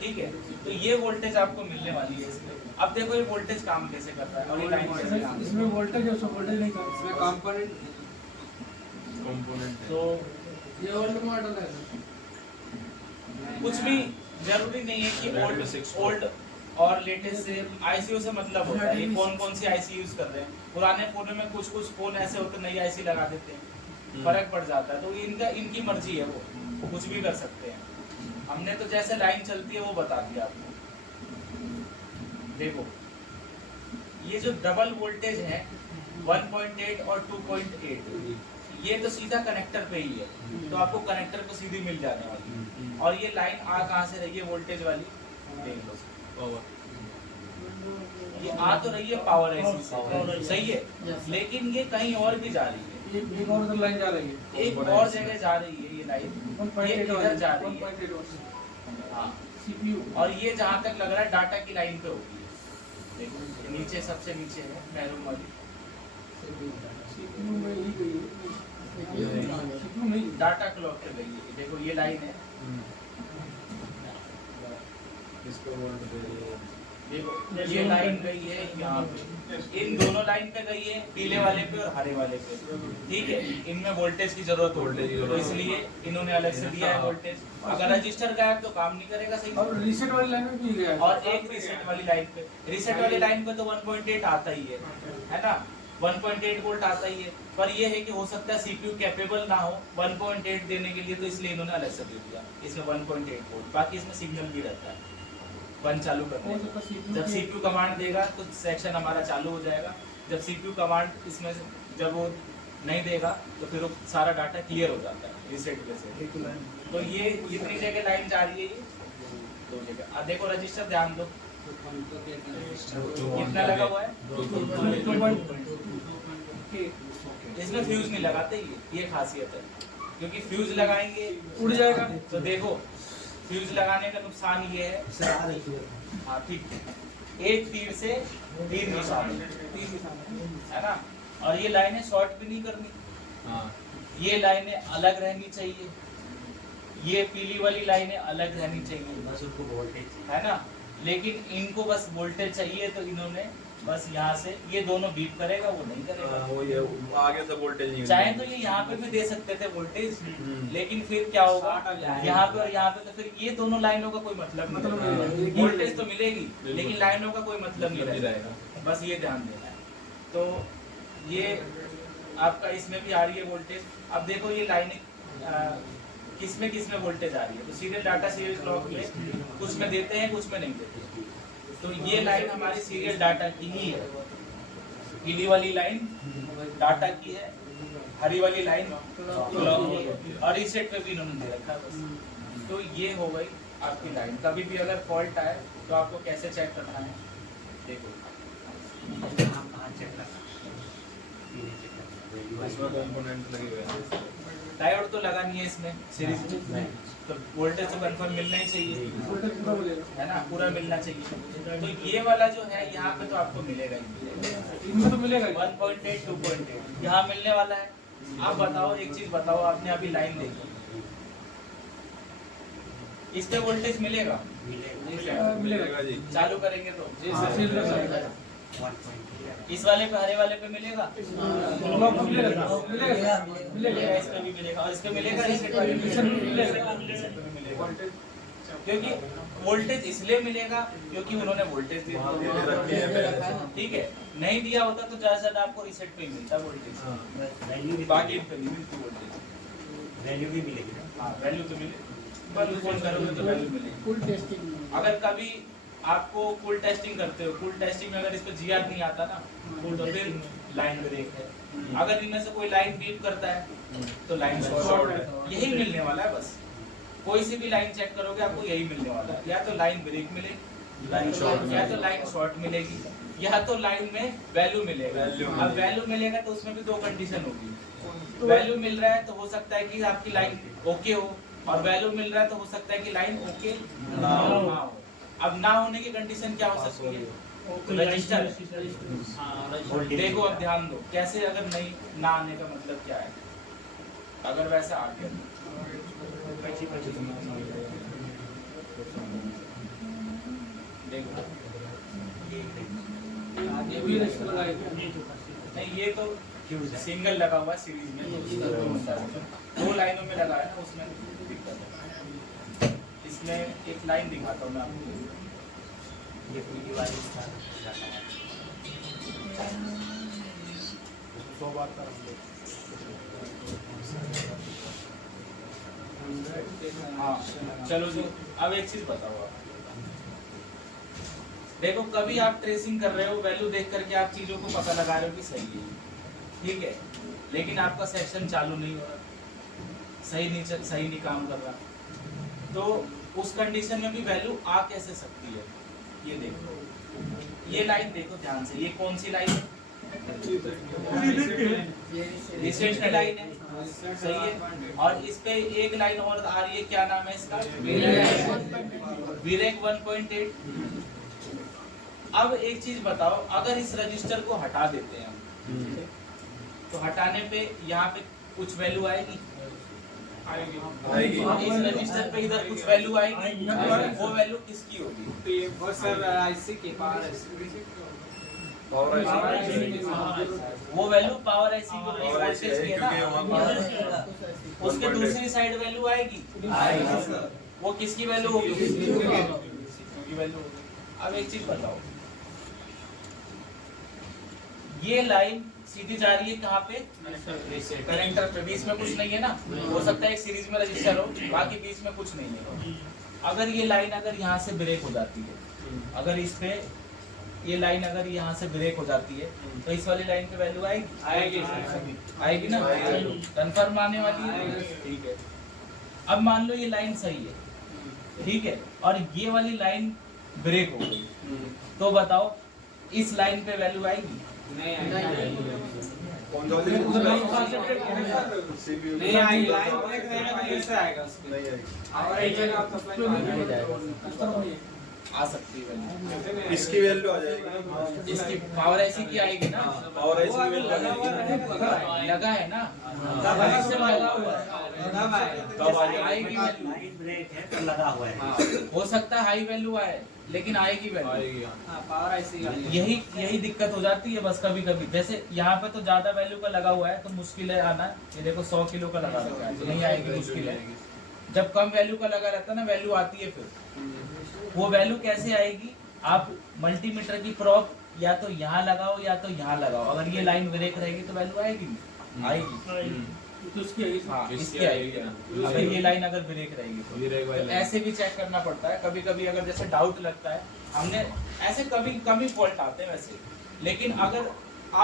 ठीक है। तो ये वोल्टेज आपको मिलने वाली है इसमें। अब देखो ये वोल्टेज काम कैसे कर रहा है और ये लाइन कैसे काम कर रहा है। इसमें वोल्टेज है, उसमें वोल्टेज नहीं था, इसमें कंपोनेंट, कंपोनेंट है। तो ये ओल्ड मॉडल है। कुछ भी जरूरी नहीं है कि ओल्ड और लेटेस्ट से ICU से मतलब होता है, ये कौन कौन सी IC यूज कर रहे हैं। पुराने फोनों में कुछ कुछ फोन ऐसे होते हैं नई IC लगा देते हैं, फर्क पड़ जाता है, तो इनका इनकी मर्जी है, वो कुछ भी कर सकते हैं। हमने तो जैसे लाइन चलती है वो बता दिया आपको। देखो ये जो डबल वोल्टेज है 1.8 और 2.8, ये तो सीधा कनेक्टर पे ही है, तो आपको कनेक्टर पे सीधी मिल जाने वाली है। और ये लाइन आ कहाँ से रही है वोल्टेज वाली, देख लो, पावर ये आ तो रही है पावर IC से, सही है, लेकिन ये कहीं और भी जा रही है, एक और उधर लाइन जा रही है, एक और जगह जा रही है ये लाइन, ये 1.8 इधर जा रही है। 1.8 वाट हाँ, CPU। और ये जहाँ तक लग रहा है डाटा की लाइन पे होगी, देखो ये नीचे सबसे नीचे है मैरून वाली, CPU में ही गई है, CPU नहीं, डाटा क्लॉक पे गई है। देखो ये लाइन है, इसको वोल्ट दे दिए। देखो ये लाइन गई है यहाँ पे, इन दोनों लाइन पे गई है, पीले वाले पे और हरे वाले पे, ठीक है। इनमें वोल्टेज की जरूरत होती है, तो इसलिए इन्होंने अलग से दिया है वोल्टेज। अगर रजिस्टर गायब तो काम नहीं करेगा सही और रीसेट वाली लाइन में भी गया है। और एक रीसेट वाली लाइन पे, रीसेट वाली लाइन पे तो 1.8 आता ही है ना, 1.8 वोल्ट आता ही है। पर ये है कि हो सकता है CPU कैपेबल ना हो 1.8 देने के लिए, तो इसलिए इन्होंने अलग से दे दिया इसमें 1.8 वोल्ट। बाकी इसमें सिग्नल भी रहता है वन चालू करने का। जब CPU कमांड देगा तो सेक्शन हमारा चालू हो जाएगा, जब CPU कमांड इसमें से जब वो नहीं देगा तो फिर वो सारा डाटा क्लियर हो जाता है रीसेट पे से। तो ये इतनी जगह लाइन जा रही है, ये दो जगह। अब देखो रजिस्टर ध्यान दो कितना लगा हुआ है, इसमें फ्यूज नहीं लगाते, ये खासियत है, क्योंकि फ्यूज लगाएंगे उड़ जाएगा। तो देखो फ्यूज लगाने का नुकसान ये है, हाँ ठीक, एक तीर से 3 निशान है ना। और ये लाइनें शॉर्ट भी नहीं करनी, हाँ ये लाइनें अलग रहनी चाहिए, ये पीली वाली लाइनें अलग रहनी चाहिए, बस उनको वोल्टेज है ना। लेकिन इनको बस वोल्टेज चाहिए, तो इन्होंने बस यहाँ से ये दोनों बीप करेगा, वो नहीं करेगा। वो ये आगे से वोल्टेज नहीं चाहे तो ये यहाँ पे भी दे सकते थे वोल्टेज, लेकिन फिर क्या होगा यहाँ पे और यहाँ पे, तो फिर ये दोनों लाइनों का कोई मतलब नहीं रहेगा। वोल्टेज तो मिलेगी लेकिन लाइनों का कोई मतलब नहीं रहेगा, बस ये ध्यान देना है। तो ये आपका इसमें भी आ रही है वोल्टेज। अब देखो ये लाइनें किसमें वोल्टेज आ रही है, तो सीरियल डाटा सीरियल क्लॉक में कुछ में देते हैं कुछ में नहीं देते। तो ये लाइन हमारी सीरियल डाटा की ही है, पीली वाली लाइन डाटा की है, हरी वाली लाइन क्लॉक की है, और रीसेट पे भी इन्होंने दे रखा है बस। तो ये हो गई आपकी लाइन। कभी भी अगर फॉल्ट आए तो आपको कैसे चेक करना है, देखो इसमें कंपोनेंट लगे हुए हैं। डायोड तो लगा नहीं है इसमें सीरीज में, तो वोल्टेज तो कंफर्म मिलना ही चाहिए, है ना, पूरा मिलना चाहिए। तो ये वाला जो है यहाँ पे तो आपको मिलेगा ही, इनमें तो मिलेगा ही। 1.8 2.8 यहाँ मिलने वाला है। आप बताओ, एक चीज बताओ, आपने अभी लाइन देखी, इस पे वोल्टेज मिलेगा? मिलेगा जी। चालू करेंगे तो मिलेगा। इस वाले पे, हरे वाले पे मिलेगा? मिलेगा। मिलेगा, इस पे भी मिलेगा, और इस पे मिलेगा, इस पे मिलेगा। क्योंकि वोल्टेज इसलिए मिलेगा क्योंकि उन्होंने वोल्टेज दे दिया, ठीक है। नहीं दिया होता तो ज्यादा से ज्यादा आपको रीसेट पे ही मिलता वोल्टेज, बाकी पे नहीं मिलती वोल्टेज। वैल्यू भी मिलेगी ना? हाँ, वैल्यू तो मिलेगी, पर फोन करोगे तो वैल्यू मिलेगी। फुल टेस्टिंग अगर कभी आपको फुल टेस्टिंग करते हो, फुल टेस्टिंग में अगर इस पे जीआर नहीं आता ना, तो फिर लाइन ब्रेक है। अगर इनमें से कोई लाइन बीप करता है तो लाइन शॉर्ट है। यही मिलने वाला है बस। कोई सी भी लाइन चेक करोगे आपको यही मिलने वाला है, या तो लाइन ब्रेक मिलेगी, लाइन शॉर्ट, या तो लाइन शॉर्ट मिलेगी, या तो लाइन में वैल्यू मिलेगा। अब वैल्यू मिलेगा तो उसमें भी दो कंडीशन होगी। वैल्यू मिल रहा है तो हो सकता है कि आपकी लाइन ओके हो, और वैल्यू मिल रहा है तो हो सकता है कि लाइन ओके ना हो। अब ना होने की कंडीशन क्या हो सकती है? रजिस्टर। देखो अब ध्यान दो कैसे, अगर नहीं ना आने का मतलब क्या है, अगर वैसा आ गया देखो, ये भी रजिस्टर लगाए थे। नहीं ये तो सिंगल लगा हुआ सीरीज में, दो लाइनों में लगा है ना, उसमें दिक्कत है। इसमें एक लाइन दिखाता हूँ मैं आपको, ये पूरी वाली हाँ चलो जी। अब एक चीज बताओ आप, देखो कभी आप ट्रेसिंग कर रहे हो, वैल्यू देख करके आप चीजों को पता लगा रहे हो कि सही है, ठीक है, लेकिन आपका सेक्शन चालू नहीं हो रहा, सही नहीं काम कर रहा, तो उस कंडीशन में भी वैल्यू आ कैसे सकती है? ये देखो, ये लाइन देखो ध्यान से, ये कौन सी लाइन है? रिसेट की लाइन है, सही है। और इस पे एक लाइन और आ रही है, क्या नाम है इसका? वीरेक 1.8। अब एक चीज बताओ, अगर इस रजिस्टर को हटा देते हैं हम, तो हटाने पे यहाँ पे कुछ वैल्यू आएगी? आएगी। इस रजिस्टर पे इधर कुछ वैल्यू आएगी, वो वैल्यू किसकी होगी? वो वैल्यू पावर ऐसी वोल्टेज की है ना, उसके दूसरी साइड वैल्यू आएगी, वो किसकी वैल्यू होगी? की वैल्यू होगी। अब एक चीज बताओ, ये लाइन सीधी जा रही है कहाँ पे? कनेक्टर पे, बीच में कुछ नहीं है ना, हो सकता है एक सीरीज में रजिस्टर हो, बाकी बीच में कुछ नहीं है। अगर ये लाइन अगर यहाँ से ब्रेक हो जाती है, अगर इस पे ये लाइन अगर यहाँ से ब्रेक हो जाती है, तो इस वाली लाइन पे वैल्यू आएगी? आएगी ना, कंफर्म आने वाली है, ठीक है। अब मान लो ये लाइन सही है, ठीक है, और ये वाली लाइन ब्रेक हो गई, तो बताओ इस लाइन पे वैल्यू आएगी? नहीं आएगी। नहीं आएगी, लाइन ब्रेक रहेगा तो कैसे आएगा उसमें? नहीं आएगी। आ सकती है वैल्यू, इसकी वैल्यू आ जाएगी, इसकी पावर ऐसी की आएगी ना, और ऐसी वैल्यू आ जाएगी। लगा है ना, कब आएगी वैल्यू, लाइन ब्रेक है तो लगा हुआ है। हो सकता है हाई वैल्यू आए, लेकिन आएगी वैल्यू। आएगी। पावर ऐसी यही दिक्कत हो जाती है बस कभी कभी। जैसे यहाँ पे तो ज्यादा वैल्यू का लगा हुआ है तो मुश्किल है आना, ये देखो 100 किलो का लगा रखा है तो नहीं आएगी, मुश्किल है। जब कम वैल्यू का लगा रहता है ना, वैल्यू आती है, फिर वो वैल्यू कैसे आएगी? आप मल्टीमीटर की प्रोब या तो यहाँ लगाओ या तो यहाँ लगाओ, अगर ये लाइन ब्रेक रहेगी तो वैल्यू आएगी? आएगी, हाँ इसकी आएगी। अगर ये लाइन अगर ब्रेक रहेगी तो ऐसे भी चेक करना पड़ता है कभी कभी। अगर जैसे डाउट लगता है, हमने ऐसे कभी कभी फॉल्ट आते हैं वैसे, लेकिन अगर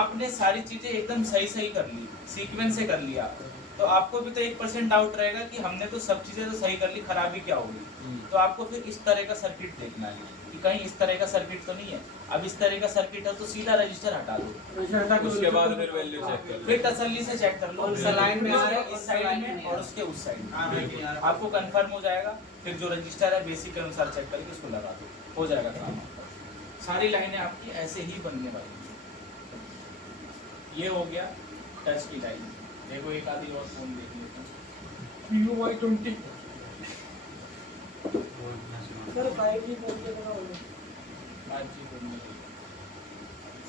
आपने सारी चीजें एकदम सही कर ली, सीक्वेंस से कर लिया, तो आपको भी तो 1% डाउट रहेगा कि हमने तो सब चीजें तो सही कर ली, खराबी क्या होगी। तो आपको फिर इस तरह का सर्किट देखना है कि कहीं इस तरह का सर्किट तो नहीं है। अब इस तरह का सर्किट है तो सीधा रजिस्टर हटा दो, उसके बाद फिर वैल्यू चेक कर फिर तसल्ली से चेक कर लो कौन सा लाइन में आ रहा है, इस साइड में और उसके उस साइड में, आपको कंफर्म हो जाएगा। फिर जो रजिस्टर है बेसिक के अनुसार चेक करके उसको लगा दो, हो जाएगा काम आपका। सारी लाइनें आपकी ऐसे ही बनने वाली हैं। ये हो गया टच की लाइन। देखो एक आधी और फोन देख लेते हैं। UI20 सर 5G फोन के बना होगा 5G फोन में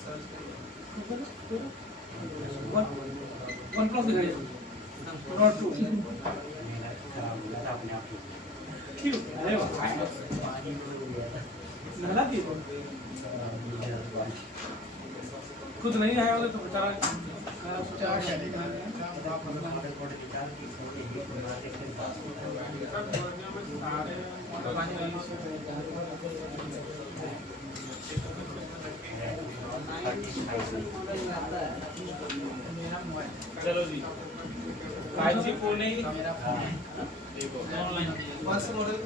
सर्च करिए OnePlus दिखाइए Nord 2 मेरा खराब हो गया था अपने आप ही। क्यों अरे वाह नहला दी खुद नहीं आया होगा तो बेचारा चलो जी 5G फोन है देखो कौन सा मॉडल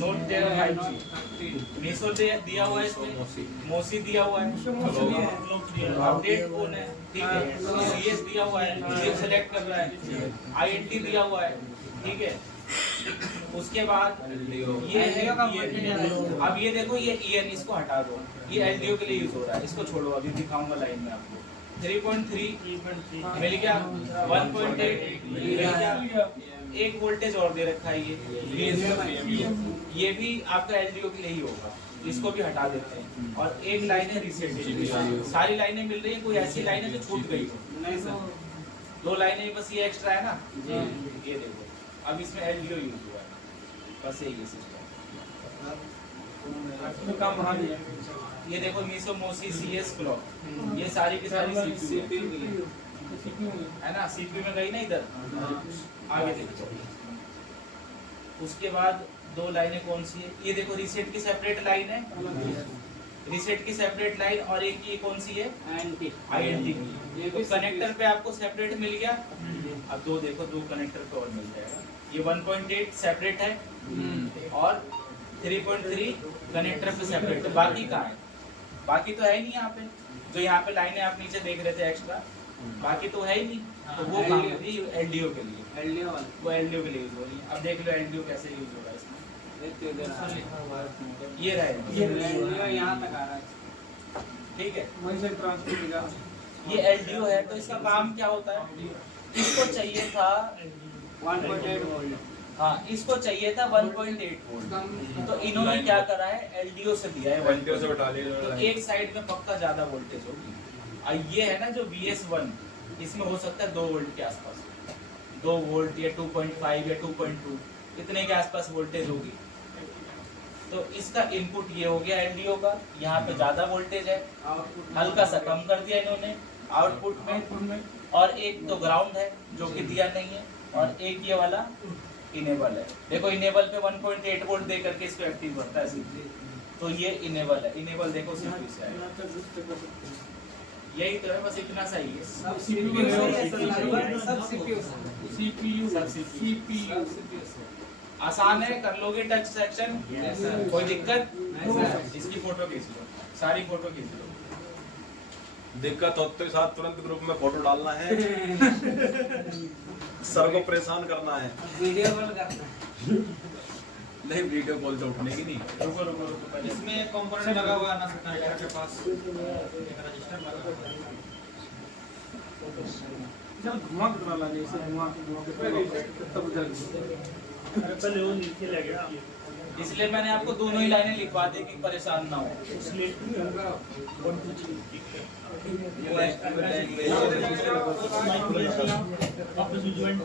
नोट 13 5G मीशो दिया हुआ है, इसमें मोसी दिया हुआ है, अपडेट फोन है, ठीक है, सीएस दिया हुआ है, जिप सेलेक्ट कर रहा है, आईएनटी दिया हुआ है, ठीक है। उसके बाद ये है अब ये देखो ये ईएन, इसको हटा दो, ये एलडीओ के लिए यूज हो रहा है, इसको छोड़ो, अभी दिखाऊंगा लाइन में आपको। 3.3 मिल गया, 1.8 मिल गया, एक वोल्टेज और दे रखा है ये भी आपका एलडीओ के लिए ही होगा, इसको भी हटा देते हैं। और एक लाइन है रीसेट के लिए, सारी लाइनें मिल रही है, कोई ऐसी लाइन है जो छूट गई हो? नहीं सर, 2 लाइनें बस ये एक्स्ट्रा है ना, ये देखो अब इसमें एलडीओ यूज हुआ है, बस यही है सिस्टम। काम बढ़ा दिया ये देखो मीसो मोसी सीएस क्लॉक, ये सारी की सारी सीपीयू है ना, सीपीयू में गई ना इधर, आगे देखो। उसके बाद 2 लाइनें कौन सी है, ये देखो रीसेट की सेपरेट लाइन है, रीसेट की सेपरेट लाइन, और एक ये कौन सी है आईएनटी की। तो कनेक्टर पे आपको सेपरेट मिल गया। अब 2 देखो, 2 कनेक्टर पे और मिल जाएगा। ये 1.8 सेपरेट है और 3.3 कनेक्टर पे सेपरेट है। बाकी कहाँ है? बाकी तो है ही नहीं यहाँ पे, जो यहाँ पे लाइनें आप नीचे देख रहे थे एक्स्ट्रा, बाकी तो है ही नहीं। तो वो काम होती है एलडीओ के लिए, एलडीओ वाला वो एलडीओ के लिए यूज हो रही है। अब देख लो एलडीओ कैसे यूज हो रहा है इसमें, ये रहेगा, यहाँ तक आ रहा है, ठीक है। वहीं से ट्रांसफर किया ये एलडीओ है, तो इसका काम क्या होता है? इसको चाहिए था 1.8 वोल्ट, हाँ, इसको चाहिए था 1.8 वोल्ट, तो इन्होंने क्या करा है, एलडीओ से दिया है 1 से उठा लिया। तो एक साइड में पक्का ज्यादा वोल्टेज होगी। और ये है ना जो VS1, इसमें हो सकता है 2 वोल्ट के आसपास, 2 वोल्ट या 2.5 या 2.2 इतने के आसपास वोल्टेज होगी। तो इसका इनपुट ये हो गया एलडीओ का, यहाँ पे ज्यादा वोल्टेज है, हल्का सा कम कर दिया इन्होंने आउटपुट में, और एक तो ग्राउंड है जो कि दिया नहीं है, और एक ये वाला इनेबल है। देखो इनेबल पे 1.8 वोल्ट दे करके इसको एक्टिव करता है सीधे, तो ये इनेबल है। इनेबल देखो सीपीयू से आएगा, यही तो है, बस इतना सही है। सब सीपीयू सब सीपीयू सब सीपीयू आसान है, कर लोगे टच सेक्शन, कोई दिक्कत? इसकी फोटो खींच लो, सारी फोटो खींच लो। दिक्कत होते के साथ तुरंत ग्रुप में फोटो डालना है, सर को परेशान करना है। वीडियो कॉल करना है। नहीं, वीडियो कॉल तो उठने की नहीं। रुको रुको रुको पहले इसमें कंपोनेंट लगा हुआ है ना सर, कनेक्टर के पास एक रजिस्टर लगा हुआ है। जब घुमा के डाला जैसे घुमा के तब जल्दी अरे पहले वो नीचे ले गया, इसलिए मैंने आपको दोनों ही लाइनें लिखवा दी कि परेशान ना हो। इसलिए वापस ज्वाइन हो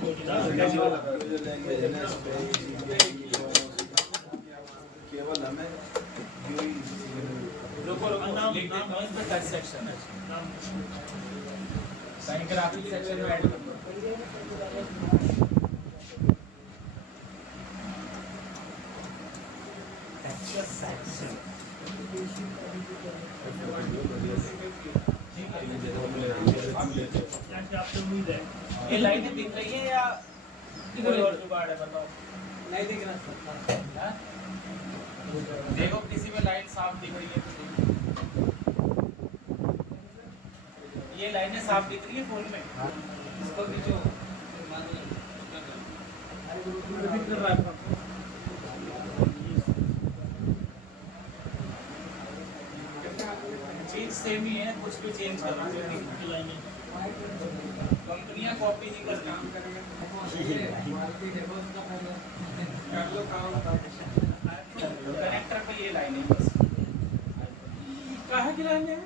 केवल हमें रुको रुको लिख देता हूँ, इसमें टच सेक्शन है, साइन ग्राफिक सेक्शन में ऐड कर दो। जैसे आपसे उम्मीद है ये लाइनें दिख रही है या कोई और जुगाड़ है बताओ? नहीं दिख रहा हाँ? देखो किसी में लाइन साफ दिख रही है तो ये लाइनें साफ दिख रही है फोन में। इसको खींचो रिपीट कर रहा है चीज सेम ही है, कुछ भी चेंज करना चाहिए। कंपनियां कॉपी नहीं करती। कनेक्टर पे ये लाइन है बस। काहे की लाइन है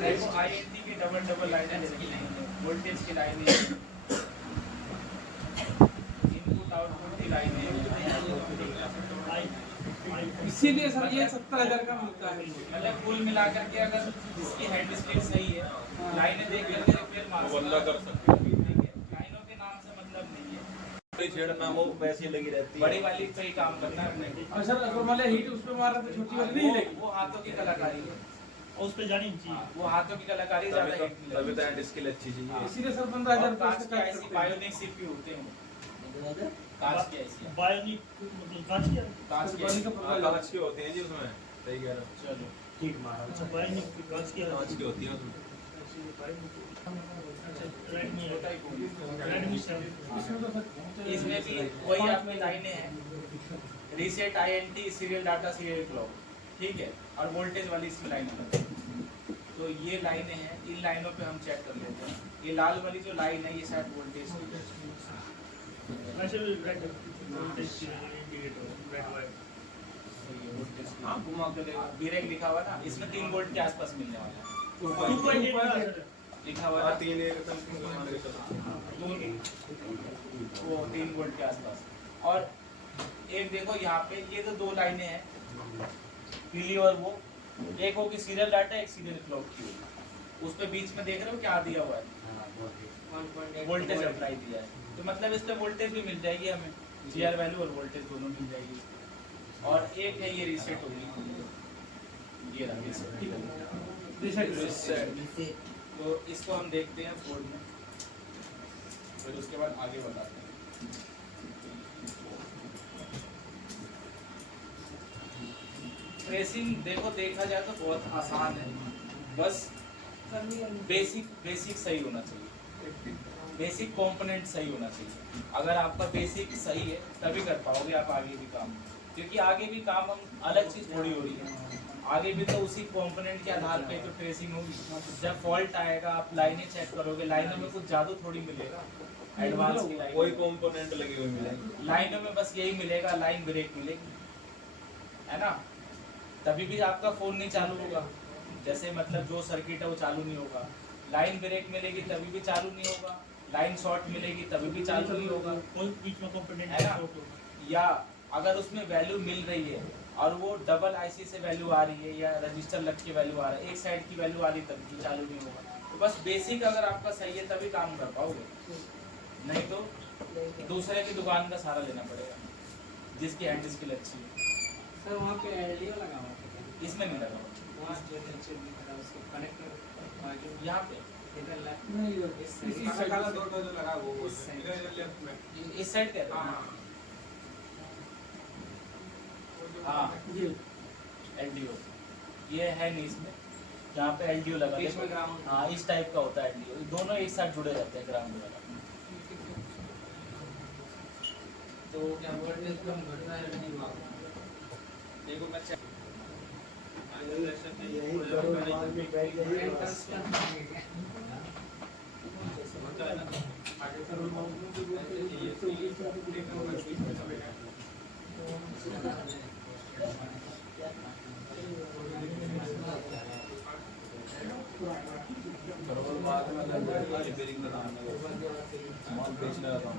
देखो INT की डबल लाइन है, वोल्टेज की लाइन है, इनपुट आउटपुट की लाइन है। इसीलिए सर ये 70,000 का मिलता है। मतलब कुल मिलाकर के अगर इसकी हेड स्प्लिट सही है, लाइनें देख करके रिपेयर मार वो बंदा कर सकते हैं। लाइनों के नाम से मतलब नहीं है, कोई छेड़ना वो वैसी लगी रहती है। बड़ी वाली पे ही काम करना है अपने। और सर अगर मान लीजिए हीट उस पे मार रहा तो छोटी वाली नहीं लेगी। वो हाथों की कलाकारी है, और उस पे जानी चाहिए। वो हाथों की कलाकारी ज्यादा हिट तभी तो मिलेगी। एंड स्किल अच्छी चाहिए। इसीलिए सर 15,000 रुपये कांच से की काम ऐसी करते हैं। बायोनिक CPU होते हैं, कांच की ऐसी बायोनिक मतलब कांच की कांच की बनी ऐसी। का हाँ, पता कांच की होती है जी उसमें। सही कह रहे हो। चलो ठीक मारा अच्छा बायोनिक कांच की कांच की होती है उसमें। रेडमी छोटा ही फोन। रेडमी 7 इसमें तो सर इसमें भी वही आपकी लाइनें हैं, reset INT serial data serial clock, ठीक है, और वोल्टेज वाली इसमें लाइन है। तो ये लाइनें हैं, इन लाइनों पे हम चेक कर लेते हैं। ये लाल वाली जो लाइन है ये शायद वोल्टेज की है। वैसे भी रेड इंडिकेटर रेड वाइट ये वोल्टेज की। हाँ घुमा के देखो, बीरेक लिखा हुआ ना, इसमें 3 वोल्ट के आसपास मिलने वाला है। 2.8 लिखा हुआ हाँ, है 3 एक समथिंग मान के चलो। वो 3 वोल्ट के आसपास। और एक देखो यहाँ पे ये तो 2 लाइनें हैं, पीली और वो, एक होगी सीरियल डाटा, एक सीरियल क्लॉक की होगी। उस पे बीच में देख रहे हो क्या दिया हुआ है, वोल्टेज अप्लाई दिया है। तो मतलब इस पे वोल्टेज भी मिल जाएगी हमें, GR वैल्यू और वोल्टेज दोनों मिल जाएगी। और एक है ये रीसेट होगी, ये रहा रीसेट, ठीक है। रीसेट तो इसको हम देखते हैं बोर्ड में, फिर उसके बाद आगे बताते हैं। ट्रेसिंग देखो देखा जाए तो बहुत आसान है, बस बेसिक सही होना चाहिए, बेसिक कंपोनेंट सही होना चाहिए। अगर आपका बेसिक सही है तभी कर पाओगे आप आगे भी काम, क्योंकि आगे भी काम हम अलग चीज़ थोड़ी हो रही है, आगे भी तो उसी कंपोनेंट के आधार पे तो ट्रेसिंग होगी। जब फॉल्ट आएगा आप लाइनें चेक करोगे, लाइनों में कुछ जादू थोड़ी मिलेगा, एडवांस की लाइन कोई कंपोनेंट लगी हुई मिलेगी। लाइनों में बस यही मिलेगा, लाइन ब्रेक मिलेगी, है ना। तभी भी आपका फोन नहीं चालू होगा, जैसे मतलब जो सर्किट है वो चालू नहीं होगा। लाइन ब्रेक मिलेगी तभी भी चालू नहीं होगा, लाइन शॉर्ट मिलेगी तभी भी चालू नहीं होगा, कोई बीच में कंपोनेंट है ना। या अगर उसमें वैल्यू मिल रही है और वो डबल IC से वैल्यू आ रही है या रजिस्टर लग के वैल्यू आ रहा है, एक साइड की वैल्यू आ रही है तभी चालू नहीं होगा। तो बस बेसिक अगर आपका सही है तभी काम कर पाओगे, नहीं तो दूसरे की दुकान का सहारा लेना पड़ेगा जिसकी हैंड स्किल अच्छी है। सर वहाँ पे LDO लगा हुआ है, इसमें नहीं लगा, वहाँ जो उसके कनेक्टर यहाँ पे इधर नहीं इसी इस से काला दो जो लगा वो इस साइड। इधर लेफ्ट में। इस साइड कहते हैं। हाँ जी LDO ये है नहीं इसमें, यहाँ पे LDO लगा बीच में देखो। ground। हाँ इस टाइप का होता है LDO, दोनों एक साथ जुड़े रहते हैं ग्राउंड वाला। तो क्या वोल्टेज कम घट रहा है नहीं हुआ? देखो मैं check- यही करो बाद में बैठ जाइए बस। करोड़ बाद में लग रिपेयरिंग का काम है, सामान बेचने का काम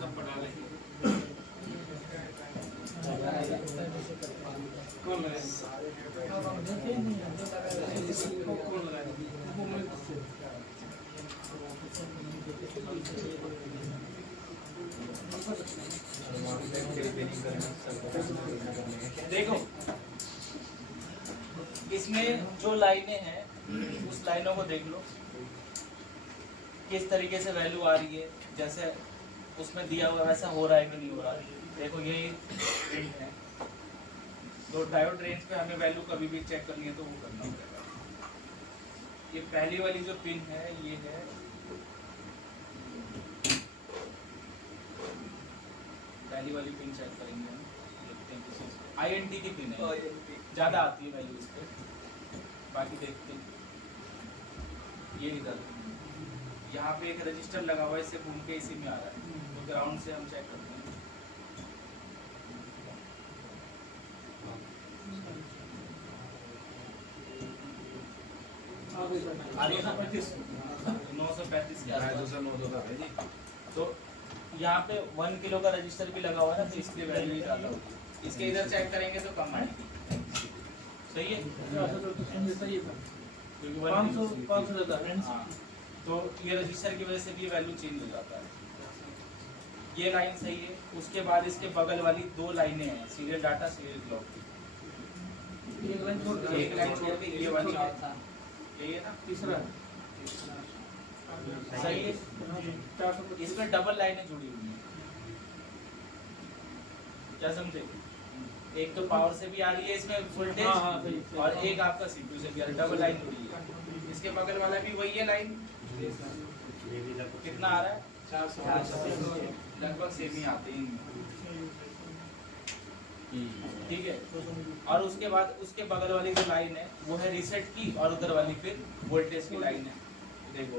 सब पढ़ा लेंगे। कौन लगाएगा? कौन लगाएगा? लाइनें हैं उस लाइनों को देख लो किस तरीके से वैल्यू आ रही है, जैसे उसमें दिया हुआ वैसा हो रहा है कि नहीं हो रहा है। देखो यही प्रिंट है, तो डायोड रेंज पे हमें वैल्यू कभी भी चेक करनी है तो वो करना पड़ेगा। ये पहली वाली जो पिन है ये है पहली वाली पिन चेक करेंगे हम, देखते हैं किसी से INT की पिन है, ज़्यादा आती है वैल्यू इस पर, बाकी देखते हैं। ये इधर यहाँ पे एक रजिस्टर लगा हुआ है, इससे घूम के इसी में आ रहा है, तो ग्राउंड से हम चेक करते हैं। आ रही है ना 935 के आसपास। तो यहाँ पे 1 किलो का रजिस्टर भी लगा हुआ है ना, तो इसकी वैल्यू ज़्यादा होगी। इसके इधर चेक करेंगे तो कम आएगी, सही है सही है क्योंकि 500 देता है। हाँ, तो ये रजिस्टर की वजह से भी वैल्यू चेंज हो जाता है। ये लाइन सही है। उसके बाद इसके बगल वाली 2 लाइनें हैं, सीरियल डाटा सीरियल क्लॉक की। एक लाइन छोड़ दो, एक लाइन छोड़ के ये वाली है, यही है ना, तीसरा सही है। 425 इसमें डबल लाइनें जुड़ी हुई हैं, क्या समझे? एक तो पावर से भी आ रही है इसमें हाँ, वोल्टेज, सही। और एक आपका CPU से भी आ रही है, डबल लाइन जुड़ी है। इसके बगल वाला भी वही है लाइन, कितना आ रहा है? 400, लगभग सेम ही आते हैं। ठीक है, और उसके बाद उसके बगल वाली जो लाइन है वो है रीसेट की, और उधर वाली फिर वोल्टेज की लाइन है। देखो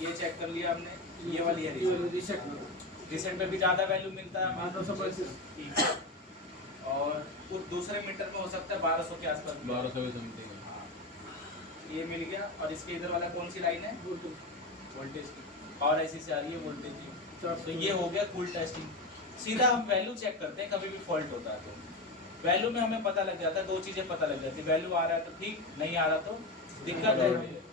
ये चेक कर लिया हमने, ये वाली है रीसेट। रीसेट पे भी ज़्यादा वैल्यू मिलता है हमें, 225। ठीक है। और उस दूसरे मीटर में हो सकता है 1200 के आसपास, 1200 भी समथिंग है। ये मिल गया। और इसके इधर वाला कौन सी लाइन है? वोल्टेज की, और ऐसी से आ रही है वोल्टेज की। तो ये हो गया कूल टेस्टिंग। सीधा हम वैल्यू चेक करते हैं, कभी भी फॉल्ट होता है तो वैल्यू में हमें पता लग जाता है, 2 चीज़ें पता लग जाती है, वैल्यू आ रहा है तो ठीक, नहीं आ रहा तो दिक्कत है,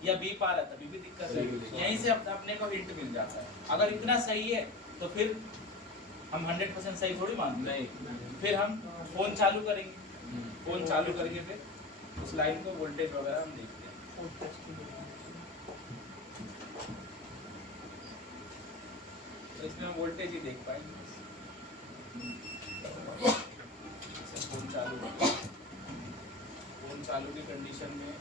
या बीप आ रहा है तभी भी दिक्कत है। यहीं से अपने को हिंट मिल जाता है। अगर इतना सही है तो फिर हम 100% सही थोड़ी मानते हैं, फिर हम फ़ोन चालू करेंगे, फ़ोन चालू करके फिर उस लाइन को वोल्टेज वगैरह हम देखते हैं। तो इसमें हम वोल्टेज ही देख पाएंगे। फ़ोन चालू की कंडीशन में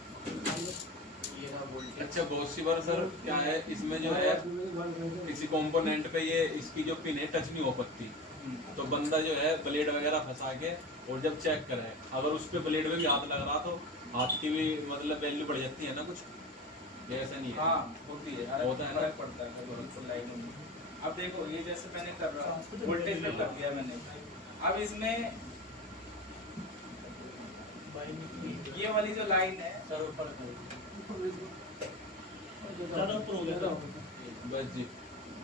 ये रहा वोल्टेज। अच्छा बहुत सी बार सर क्या है इसमें जो है किसी कंपोनेंट पे ये इसकी जो पिन है टच नहीं हो सकती, तो बंदा जो है ब्लेड वगैरह फंसा के और जब चेक करे अगर उस पे ब्लेड में भी हाथ लग रहा तो हाथ की भी मतलब वैल्यू बढ़ जाती है ना कुछ, ये ऐसा नहीं है? हाँ होती है, होता है ना? फर्क पड़ता है अगर लाइनों में। अब देखो ये जैसे मैंने कर रहा हूँ वोल्टेज में कर दिया मैंने, अब इसमें ये वाली जो लाइन है ज़्यादा ऊपर हो गया बस जी।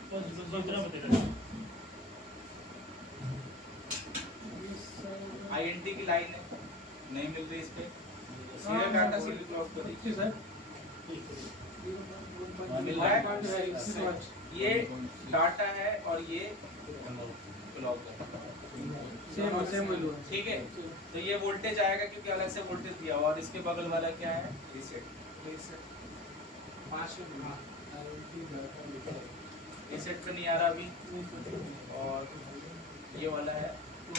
इतना बतेगा। INT की लाइन है, नहीं मिल रही इस पे, सीरियल डाटा सीरियल क्लॉक को देखिए, मिल रहा है। ये डाटा है और ये क्लॉक है, सेम वैल्यू है। ठीक है। तो ये वोल्टेज आएगा क्योंकि अलग से वोल्टेज दिया हुआ, और इसके बगल वाला क्या है? रीसेट। रीसेट पे नहीं आ रहा अभी, और ये वाला है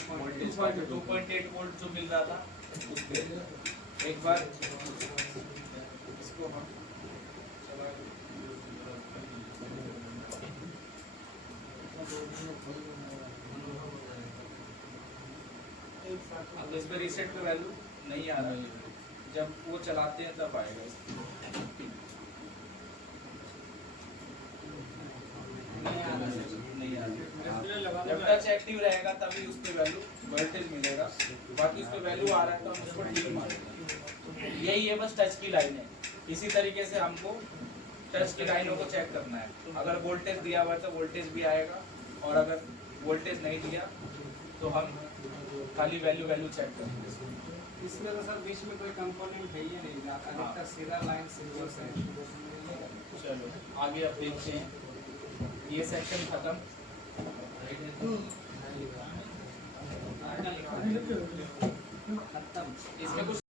वोल्टेज 2.8 वोल्ट जो मिल रहा था उस पे। एक बार इसको हम अब इस पे रीसेट पे वैल्यू नहीं आ रहा है, जब वो चलाते हैं तब आएगा नहीं आ रहा। जब टच एक्टिव रहेगा तभी उस पे वैल्यू वोल्टेज मिलेगा, बाकी उस पे वैल्यू आ रहा है तो हम उसको ठीक मारेंगे। यही है बस टच की लाइन है। इसी तरीके से हमको टच की लाइनों को चेक करना है। अगर वोल्टेज दिया हुआ है तो वोल्टेज भी आएगा, और अगर वोल्टेज नहीं दिया तो हम खाली वैल्यू चेक करेंगे। इसमें तो सर बीच में कोई कंपोनेंट है ही नहीं, अधिकतर सीधा लाइन सिंबल्स है। चलो आगे अब देखते हैं, ये सेक्शन खत्म। इसमें कुछ